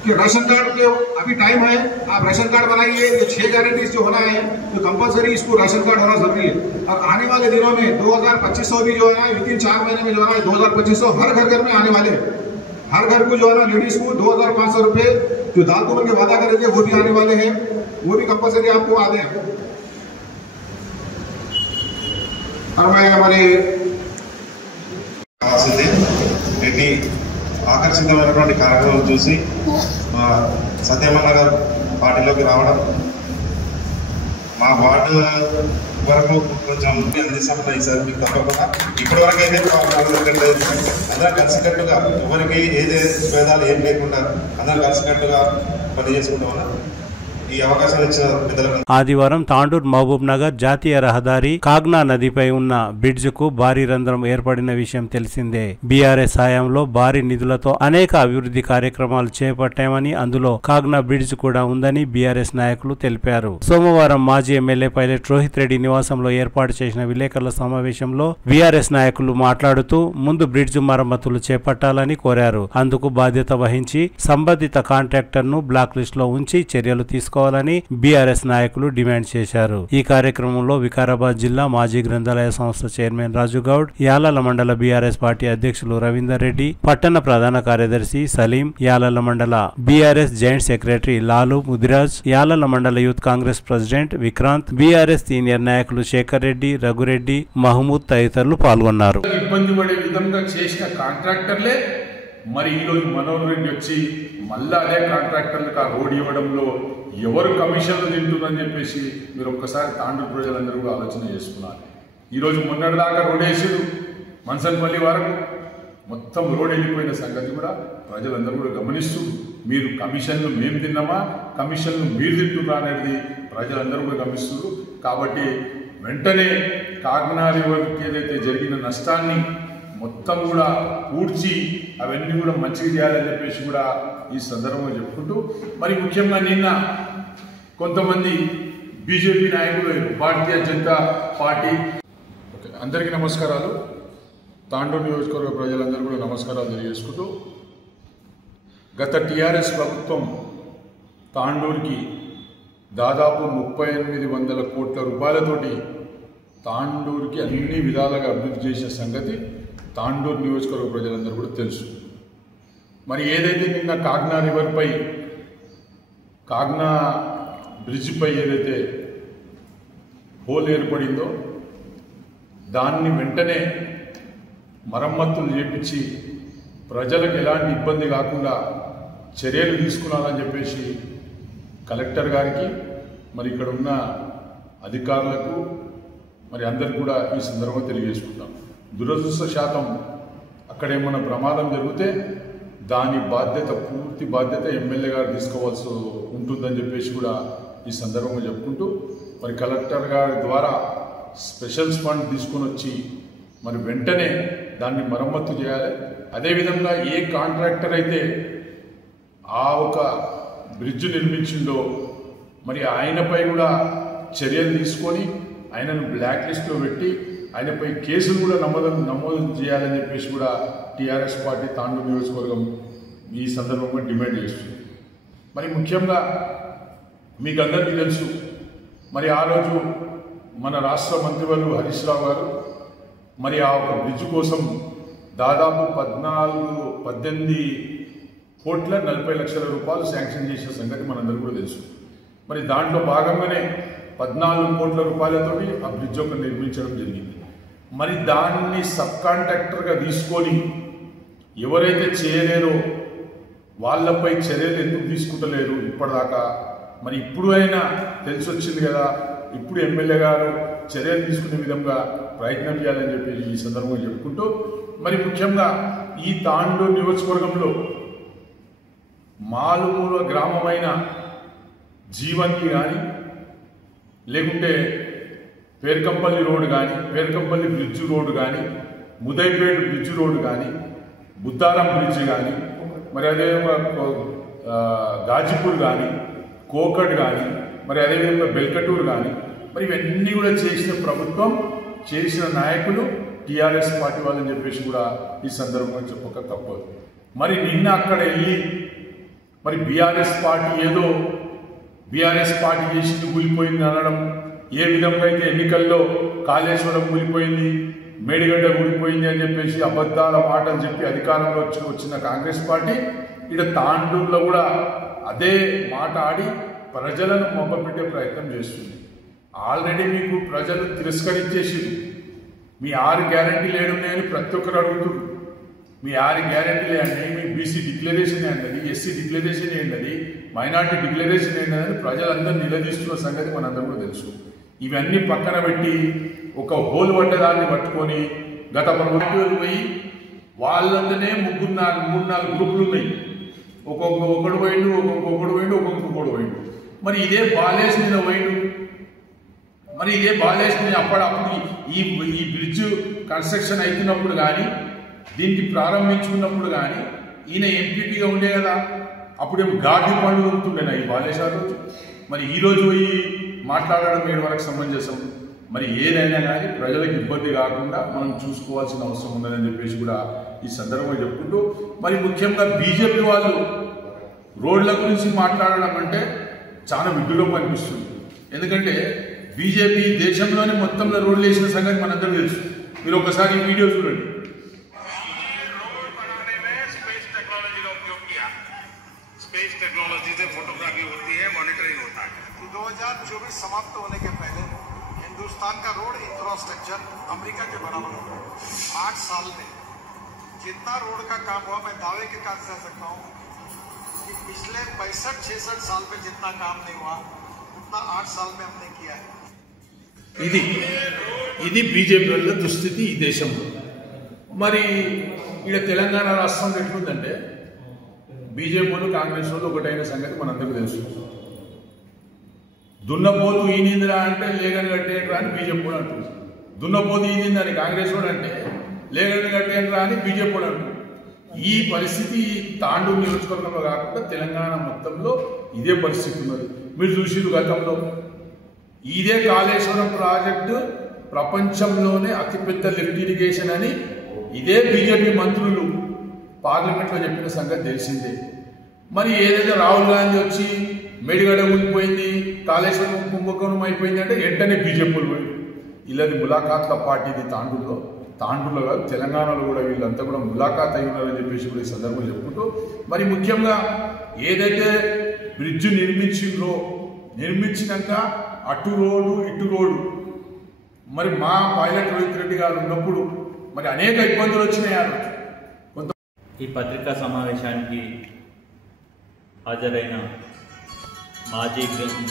कि राशन कार्ड के अभी टाइम है, आप राशन कार्ड बनाइए। ये 6 गारंटीज जो होना है तो कंपलसरी इसको राशन कार्ड होना जरूरी है। और आने वाले दिनों में 2200 भी जो है विदिन 4 महीने में जो है 2200 हर घर में आने वाले हैं। हर घर को जो है ना लेडीज को 2500 रुपए जो दाल तुमन के वादा करे थे वो भी आने वाले हैं, वो भी कंपलसरी आपको आ दें। और मैं हमारे ఆకర్షితమైనటువంటి కార్యక్రమం చూసి సత్యమన్న గారు పార్టీలోకి రావడం మా వార్డు వరకు కొంచెం అందిస్తామని సార్ మీకు తప్పకుండా ఇప్పటి వరకు అయితే అందరూ కలిసికట్టుగా ఎవరికి ఏదే భేదాలు ఏం లేకుండా అందరూ కలిసికట్టుగా పని చేసుకుంటూ ఉన్నారు. ఆదివారం తాండూర్ మహబూబ్ నగర్ జాతీయ రహదారి కాగ్నా నదిపై ఉన్న బ్రిడ్జ్ కు భారీ రంధ్రం ఏర్పడిన విషయం తెలిసిందే. బీఆర్ఎస్ హయాంలో భారీ నిధులతో అనేక అభివృద్ధి కార్యక్రమాలు చేపట్టామని, అందులో కాగ్నా బ్రిడ్జ్ కూడా ఉందని బీఆర్ఎస్ నాయకులు తెలిపారు. సోమవారం మాజీ ఎమ్మెల్యే పైలట్ రోహిత్ రెడ్డి నివాసంలో ఏర్పాటు చేసిన విలేకరుల సమావేశంలో బీఆర్ఎస్ నాయకులు మాట్లాడుతూ ముందు బ్రిడ్జ్ మరమ్మతులు చేపట్టాలని కోరారు. అందుకు బాధ్యత వహించి సంబంధిత కాంట్రాక్టర్ ను బ్లాక్ లిస్ట్ లో ఉంచి చర్యలు తీసుకోవాలని బీఆర్ఎస్ నాయకులు డిమాండ్ చేశారు. ఈ కార్యక్రమంలో వికారాబాద్ జిల్లా మాజీ గ్రంథాలయ సంస్థ చైర్మన్ రాజు గౌడ్, యాలల మండల బీఆర్ఎస్ పార్టీ అధ్యక్షులు రవీందర్ రెడ్డి, పట్టణ ప్రధాన కార్యదర్శి సలీం, యాలల మండల BRS joint secretary Lalu Mudiraj, Yalala మండల youth Congress president Vikrant, BRS senior నాయకులు శేఖర్ రెడ్డి, రఘురెడ్డి, మహమూద్ తదితరులు పాల్గొన్నారు. ఇబ్బంది పడే విధంగా చేసిన కాంట్రాక్టర్లే మరి ఈరోజు మనోహర్ రెడ్డి వచ్చి మళ్ళీ అదే కాంట్రాక్టర్లకు ఆ రోడ్ ఇవ్వడంలో ఎవరు కమిషన్లు తింటున్నారని చెప్పేసి మీరు ఒక్కసారి తాండూరు ప్రజలందరూ కూడా ఆలోచన చేసుకున్నారు. ఈరోజు మొన్నటిదాకా రోడ్ వేసారు మన్సన్పల్లి వరకు, మొత్తం రోడ్ వెళ్ళిపోయిన సంగతి కూడా ప్రజలందరూ కూడా గమనిస్తూ, మీరు కమిషన్లు మేము తిన్నామా, కమిషన్లు మీరు తింటున్నా అనేది ప్రజలందరూ కూడా గమనిస్తున్నారు. కాబట్టి వెంటనే కాకినాడ రివర్కి ఏదైతే జరిగిన నష్టాన్ని మొత్తం కూడా పూడ్చి అవన్నీ కూడా మంచిగా చేయాలని చెప్పేసి కూడా ఈ సందర్భంగా చెప్పుకుంటూ, మరి ముఖ్యంగా నిన్న కొంతమంది బీజేపీ నాయకులు, భారతీయ జనతా పార్టీ, అందరికీ నమస్కారాలు. తాండూరు నియోజకవర్గ ప్రజలందరూ కూడా నమస్కారాలు తెలియజేసుకుంటూ, గత టీఆర్ఎస్ ప్రభుత్వం తాండూరుకి దాదాపు 3800 కోట్ల రూపాయలతోటి తాండూరుకి అన్ని విధాలుగా అభివృద్ధి చేసిన సంగతి తాండూరు నియోజకవర్గ ప్రజలందరూ కూడా తెలుసు. మరి ఏదైతే నిన్న కాకినాడ రివర్పై, కాకినా బ్రిడ్జిపై ఏదైతే హోల్ ఏర్పడిందో దాన్ని వెంటనే మరమ్మతులు చేపించి ప్రజలకు ఎలాంటి ఇబ్బంది కాకుండా చర్యలు తీసుకున్నారని చెప్పేసి కలెక్టర్ గారికి, మరి ఇక్కడ ఉన్న అధికారులకు, మరి అందరికి కూడా ఈ సందర్భంగా తెలియజేసుకుంటాం. దురదృష్టశాతం అక్కడ ఏమైనా ప్రమాదం జరిగితే దాని బాధ్యత, పూర్తి బాధ్యత ఎమ్మెల్యే గారు తీసుకోవాల్సి ఉంటుందని చెప్పేసి కూడా ఈ సందర్భంగా చెప్పుకుంటూ, మరి కలెక్టర్ గారి ద్వారా స్పెషల్ ఫండ్ తీసుకొని వచ్చి మరి వెంటనే దాన్ని మరమ్మతు చేయాలి. అదేవిధంగా ఏ కాంట్రాక్టర్ అయితే ఆ ఒక బ్రిడ్జ్ నిర్మించిందో మరి ఆయనపై కూడా చర్యలు తీసుకొని ఆయనను బ్లాక్ లిస్ట్లో పెట్టి ఆయనపై కేసులు కూడా నమోదు చేయాలని చెప్పేసి కూడా టీఆర్ఎస్ పార్టీ తాండూరు నియోజకవర్గం ఈ సందర్భంగా డిమాండ్ చేస్తుంది. మరి ముఖ్యంగా మీకు అందరికీ తెలుసు, మరి ఆ రోజు మన రాష్ట్ర మంత్రివర్యులు హరీష్ రావు గారు మరి ఆ ఒక బ్రిడ్జ్ కోసం దాదాపు 18 కోట్ల 40 లక్షల రూపాయలు శాంక్షన్ చేసిన సంగతి మనందరికీ కూడా తెలుసు. మరి దాంట్లో భాగంగానే 14 కోట్ల రూపాయలతోటి ఆ బ్రిడ్జ్ ఒక నిర్మించడం జరిగింది. మరి దాన్ని సబ్ కాంట్రాక్టర్గా తీసుకొని ఎవరైతే చేయలేరో వాళ్ళపై చర్యలు ఎందుకు తీసుకుంటలేరు ఇప్పటిదాకా? మరి ఇప్పుడు అయినా తెలిసి వచ్చింది కదా, ఇప్పుడు ఎమ్మెల్యే గారు చర్యలు తీసుకునే విధంగా ప్రయత్నం చేయాలని చెప్పి ఈ సందర్భంగా చెప్పుకుంటూ, మరి ముఖ్యంగా ఈ తాండూరు నియోజకవర్గంలో మాలుమూల గ్రామమైన జీవన్కి కానీ, లేకుంటే పేర్కంపల్లి రోడ్ కానీ, పేర్కంపల్లి బ్రిడ్జ్ రోడ్ కానీ, ముదైపేట బ్రిడ్జ్ రోడ్ కానీ, బుద్ధారం బ్రిడ్జ్ కానీ, మరి అదేవిధంగా గాజీపూర్ కానీ, కోకట్ కానీ, మరి అదేవిధంగా బెల్కటూరు కానీ, మరి ఇవన్నీ కూడా చేసిన ప్రభుత్వం, చేసిన నాయకులు టీఆర్ఎస్ పార్టీ వాళ్ళని చెప్పేసి కూడా ఈ సందర్భంగా చెప్పక తప్పదు. మరి నిన్న అక్కడ వెళ్ళి మరి బీఆర్ఎస్ పార్టీ ఏదో బీఆర్ఎస్ పార్టీ చేసింది కూలిపోయింది అనడం, ఏ విధంగా అయితే ఎన్నికల్లో కాళేశ్వరం కూలిపోయింది, మేడిగడ్డ కూలిపోయింది అని చెప్పేసి అబద్ధాల మాటలు చెప్పి అధికారంలో వచ్చిన కాంగ్రెస్ పార్టీ ఇక్కడ తాండూరులో కూడా అదే మాట ఆడి ప్రజలను మొబ్బపెట్టే ప్రయత్నం చేస్తుంది. ఆల్రెడీ మీకు ప్రజలు తిరస్కరించేసి మీ 6 గ్యారెంటీలు ఏడున్నాయని ప్రతి ఒక్కరు అడుగుతున్నారు. మీ 6 గ్యారెంటీలు ఏంటండి, మీ బీసీ డిక్లరేషన్ ఏంటది, ఎస్సీ డిక్లరేషన్ ఏంటది, మైనార్టీ డిక్లరేషన్ ఏంటని ప్రజలందరూ నిలదీస్తున్న సంగతి మనందరూ కూడా తెలుసు. ఇవన్నీ పక్కన పెట్టి ఒక హోల్ పడ్డదాన్ని పట్టుకొని గత ప్రభుత్వాలు పోయి వాళ్ళందరినే 3-4 గ్రూపులు ఉన్నాయి. ఒకడు పోయిండు, ఒక్కొక్కడు పోయిండు. మరి ఇదే బాలేష్ మీద పోయిండు. మరి ఇదే బాలేష్ మీద అప్పుడప్పుడు ఈ బ్రిడ్జ్ కన్స్ట్రక్షన్ అవుతున్నప్పుడు కానీ, దీనికి ప్రారంభించుకున్నప్పుడు కానీ ఈయన ఎంపీటీగా ఉండే కదా, అప్పుడేమో గాడి పండు ఉంటుండేనా ఈ బాలేష్ ఆ రోజు. మరి ఈరోజు పోయి మాట్లాడడం ఏడు వరకు సమంజసం. మరి ఏదైనా కానీ ప్రజలకు ఇబ్బంది కాకుండా మనం చూసుకోవాల్సిన అవసరం ఉందని చెప్పేసి కూడా ఈ సందర్భంగా చెప్పుకుంటూ, మరి ముఖ్యంగా బీజేపీ వాళ్ళు రోడ్ల గురించి మాట్లాడడం అంటే చాలా విడ్డూరం అనిపిస్తుంది. ఎందుకంటే బీజేపీ దేశంలోనే మొత్తంలో రోడ్లు వేసిన సంగతి మనందరూ తెలుసు. మీరు ఒకసారి ఈ వీడియో చూడండి. स्पेस टेक्नोलॉजी से फोटोग्राफी होती है, मॉनिटरिंग होता है। 2024 समाप्त होने के पहले हिंदुस्तान का रोड इंफ्रास्ट्रक्चर अमेरिका के बराबर होगा। 8 साल में जितना रोड का काम हुआ, मैं दावे के साथ कह सकता हूँ कि पिछले 65-66 साल में जितना काम नहीं हुआ उतना 8 साल में हमने किया है। ఇది బీజేపీ వల్ల దుస్థితి ఈ దేశంలో. మరి ఇక్కడ తెలంగాణ రాష్ట్రంలో ఎట్లుందంటే బీజేపీ వాళ్ళు కాంగ్రెస్ వాళ్ళు ఒకటైన సంగతి మనందరికీ తెలుసు. దున్నపోతు ఈనిందిరా అంటే లేగని కట్టేయండిరా అని బీజేపీ కూడా అంటుంది. దున్నపోతు ఈనిందని కాంగ్రెస్ కూడా అంటే లేగని కట్టేయండిరా అని బీజేపీ కూడా అంటుంది. ఈ పరిస్థితి తాండూరు నియోజకవర్గంలో కాకుండా తెలంగాణ మొత్తంలో ఇదే పరిస్థితి ఉన్నది. మీరు చూసిరు గతంలో ఇదే కాళేశ్వరం ప్రాజెక్టు ప్రపంచంలోనే అతిపెద్ద లిఫ్ట్ ఇరిగేషన్ అని ఇదే బీజేపీ మంత్రులు పార్లమెంట్లో చెప్పిన సంగతి తెలిసిందే. మరి ఏదైతే రాహుల్ గాంధీ వచ్చి మేడిగడ్డ ఊగిపోయింది, కాళేశ్వరం కుంభకోణం అయిపోయింది అంటే వెంటనే బీజేపీలు పోయి ఇలాది ములాఖాత్ల పార్టీది తాండూరులో కాదు తెలంగాణలో కూడా వీళ్ళంతా కూడా ములాఖాత్ అయి ఉన్నారని చెప్పేసి కూడా ఈ సందర్భంలో చెప్పుకుంటూ, మరి ముఖ్యంగా ఏదైతే బ్రిడ్జ్ నిర్మించినాక అటు రోడ్డు ఇటు రోడ్డు మరి మా పైలట్ రోహిత్ రెడ్డి గారు ఉన్నప్పుడు మరి అనేక ఇబ్బందులు వచ్చినాయి. ఈ పత్రికా సమావేశానికి హాజరైన మాజీ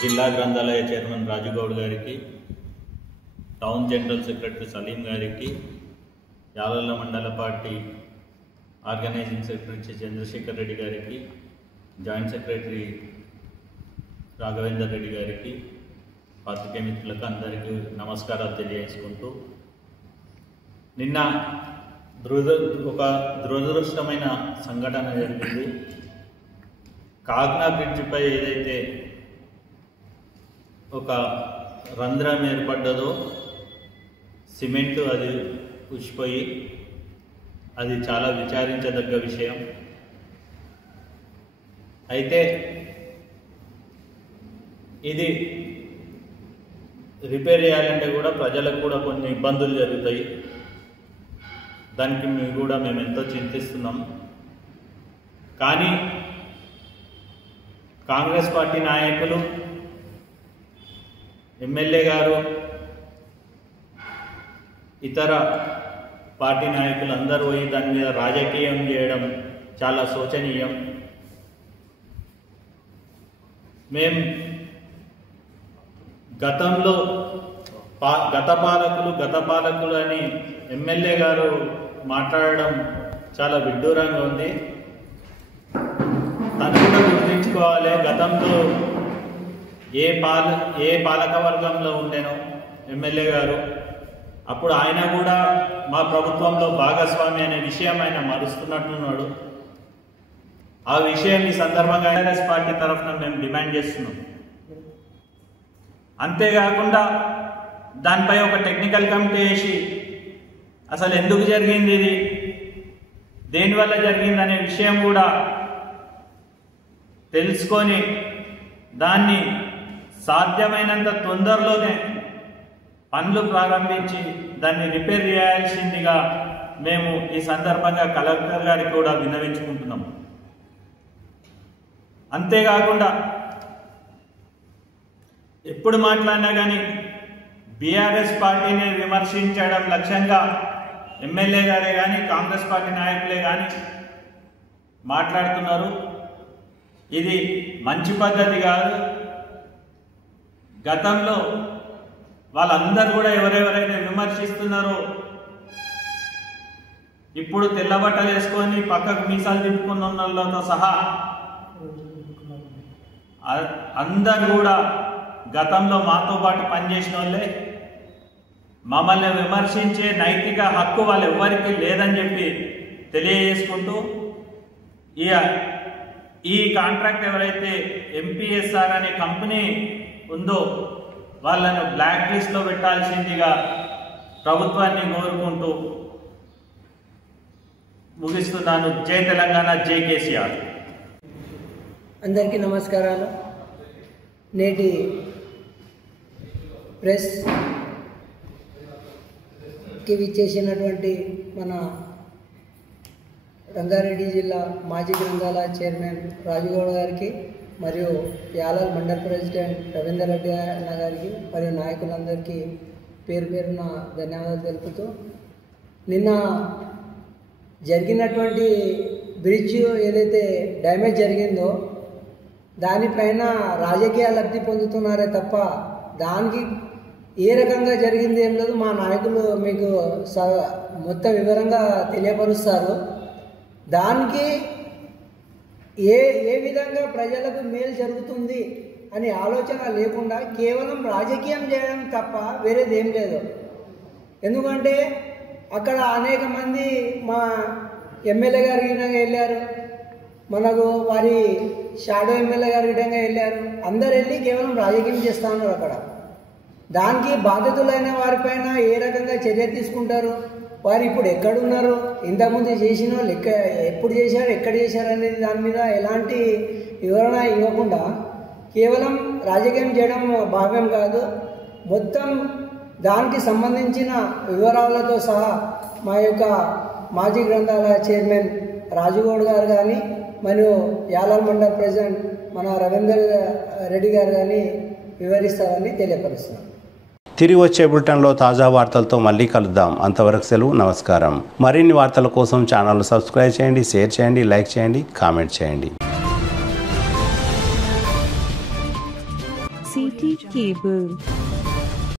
జిల్లా గ్రంథాలయ చైర్మన్ రాజుగౌడ్ గారికి, టౌన్ జనరల్ సెక్రటరీ సలీం గారికి, యాలల్ల మండల party organising secretary Chandrasekhar Reddy గారికి, జాయింట్ సెక్రటరీ రాఘవేందర్ రెడ్డి గారికి, పాత్రికేయ మిత్రులకు అందరికీ నమస్కారాలు తెలియజేసుకుంటూ, నిన్న ఒక దురదృష్టమైన సంఘటన జరిగింది. కాగ్నా బ్రిడ్జిపై ఏదైతే ఒక రంధ్రం ఏర్పడ్డదో సిమెంటు అది ఉచ్చిపోయి అది చాలా విచారించదగ్గ విషయం. అయితే ఇది రిపేర్ చేయాలంటే కూడా ప్రజలకు కూడా కొన్ని ఇబ్బందులు జరుగుతాయి. దానికి మేము ఎంతో చింతిస్తున్నాం. కానీ కాంగ్రెస్ పార్టీ నాయకులు, ఎమ్మెల్యే గారు, ఇతర పార్టీ నాయకులు అందరూ పోయి దాని మీద రాజకీయం చేయడం చాలా శోచనీయం. మేము గతంలో గత పాలకులు అని ఎమ్మెల్యే గారు మాట్లాడడం చాలా విడ్డూరంగా ఉంది. తను కూడా గుర్తించుకోవాలి, గతంలో ఏ పాలక వర్గంలో ఉండేనో ఎమ్మెల్యే గారు, అప్పుడు ఆయన కూడా మా ప్రభుత్వంలో భాగస్వామి అనే విషయం ఆయన మరుస్తున్నట్టున్నాడు. ఆ విషయం ఈ సందర్భంగా కాంగ్రెస్ పార్టీ తరఫున మేము డిమాండ్ చేస్తున్నాం. అంతేకాకుండా దానిపై ఒక టెక్నికల్ కమిటీ వేసి అసలు ఎందుకు జరిగింది, ఇది దేనివల్ల జరిగింది అనే విషయం కూడా తెలుసుకొని దాన్ని సాధ్యమైనంత తొందరలోనే పనులు ప్రారంభించి దాన్ని రిపేర్ చేయాల్సిందిగా మేము ఈ సందర్భంగా కలెక్టర్ గారికి కూడా విన్నవించుకుంటున్నాము. అంతేకాకుండా ఎప్పుడు మాట్లాడినా కానీ బీఆర్ఎస్ పార్టీని విమర్శించడం లక్ష్యంగా ఎమ్మెల్యే గారే కానీ కాంగ్రెస్ పార్టీ నాయకులే కానీ మాట్లాడుతున్నారు. ఇది మంచి పద్ధతి కాదు. గతంలో వాళ్ళందరూ కూడా ఎవరెవరైతే విమర్శిస్తున్నారో ఇప్పుడు తెల్లబట్టలు వేసుకొని పక్కకు మీసాలు తిప్పుకున్న వాళ్ళతో సహా అందరూ కూడా గతంలో మాతో పాటు పనిచేసిన వాళ్ళే. మమ్మల్ని విమర్శించే నైతిక హక్కు వాళ్ళు ఎవ్వరికీ లేదని చెప్పి తెలియజేసుకుంటూ, ఈ కాంట్రాక్ట్ ఎవరైతే ఎంపీఎస్ఆర్ అనే కంపెనీ ఉందో వాళ్ళను బ్లాక్ లిస్ట్లో పెట్టాల్సిందిగా ప్రభుత్వాన్ని కోరుకుంటూ ముగిస్తున్నాను. జై తెలంగాణ, జై కేసీఆర్. అందరికీ నమస్కారాలు. నేటి ప్రెస్కి విచ్చేసినటువంటి మన రంగారెడ్డి జిల్లా మాజీ గ్రంథాలయ చైర్మన్ రాజుగౌడ్ గారికి, మరియు యాలాల్ మండల్ ప్రెసిడెంట్ రవీందర్ రెడ్డి అన్న గారికి, మరియు నాయకులందరికీ పేరు పేరున ధన్యవాదాలు తెలుపుతూ, నిన్న జరిగినటువంటి బ్రిడ్జ్ ఏదైతే డ్యామేజ్ జరిగిందో దానిపైన రాజకీయ లబ్ధి పొందుతున్నారే తప్ప దానికి ఏ రకంగా జరిగింది ఏం లేదు. మా నాయకులు మీకు మొత్తం వివరంగా తెలియపరుస్తారు. దానికి ఏ విధంగా ప్రజలకు మేలు జరుగుతుంది అనే ఆలోచన లేకుండా కేవలం రాజకీయం చేయడం తప్ప వేరేది ఏం లేదు. ఎందుకంటే అక్కడ అనేక మంది మా ఎమ్మెల్యే గారి విధంగా వెళ్ళారు, మనకు వారి షాడో ఎమ్మెల్యే గారి విధంగా వెళ్ళారు. అందరు వెళ్ళి కేవలం రాజకీయం చేస్తూ ఉన్నారు. అక్కడ దానికి బాధితులైన వారిపైన ఏ రకంగా చర్య తీసుకుంటారు, వారు ఇప్పుడు ఎక్కడున్నారు, ఇంతకుముందు చేసిన వాళ్ళు ఎప్పుడు చేశారు, ఎక్కడ చేశారు అనేది దాని మీద ఎలాంటి వివరణ ఇవ్వకుండా కేవలం రాజకీయం చేయడం భావ్యం కాదు. మొత్తం దానికి సంబంధించిన వివరాలతో సహా మా యొక్క మాజీ గ్రంథాలయ చైర్మన్ రాజుగౌడ్ గారు కానీ మరియు యాలాల్ మండల్ ప్రెసిడెంట్ మన రవీందర్ రెడ్డి గారు కానీ వివరిస్తారని తెలియపరుస్తున్నాం. తిరిగి వచ్చే బులెటిన్లో తాజా వార్తలతో మళ్ళీ కలుద్దాం. అంతవరకు సెలవు, నమస్కారం. మరిన్ని వార్తల కోసం ఛానల్ సబ్స్క్రైబ్ చేయండి, షేర్ చేయండి, లైక్ చేయండి, కామెంట్ చేయండి. CT Cable.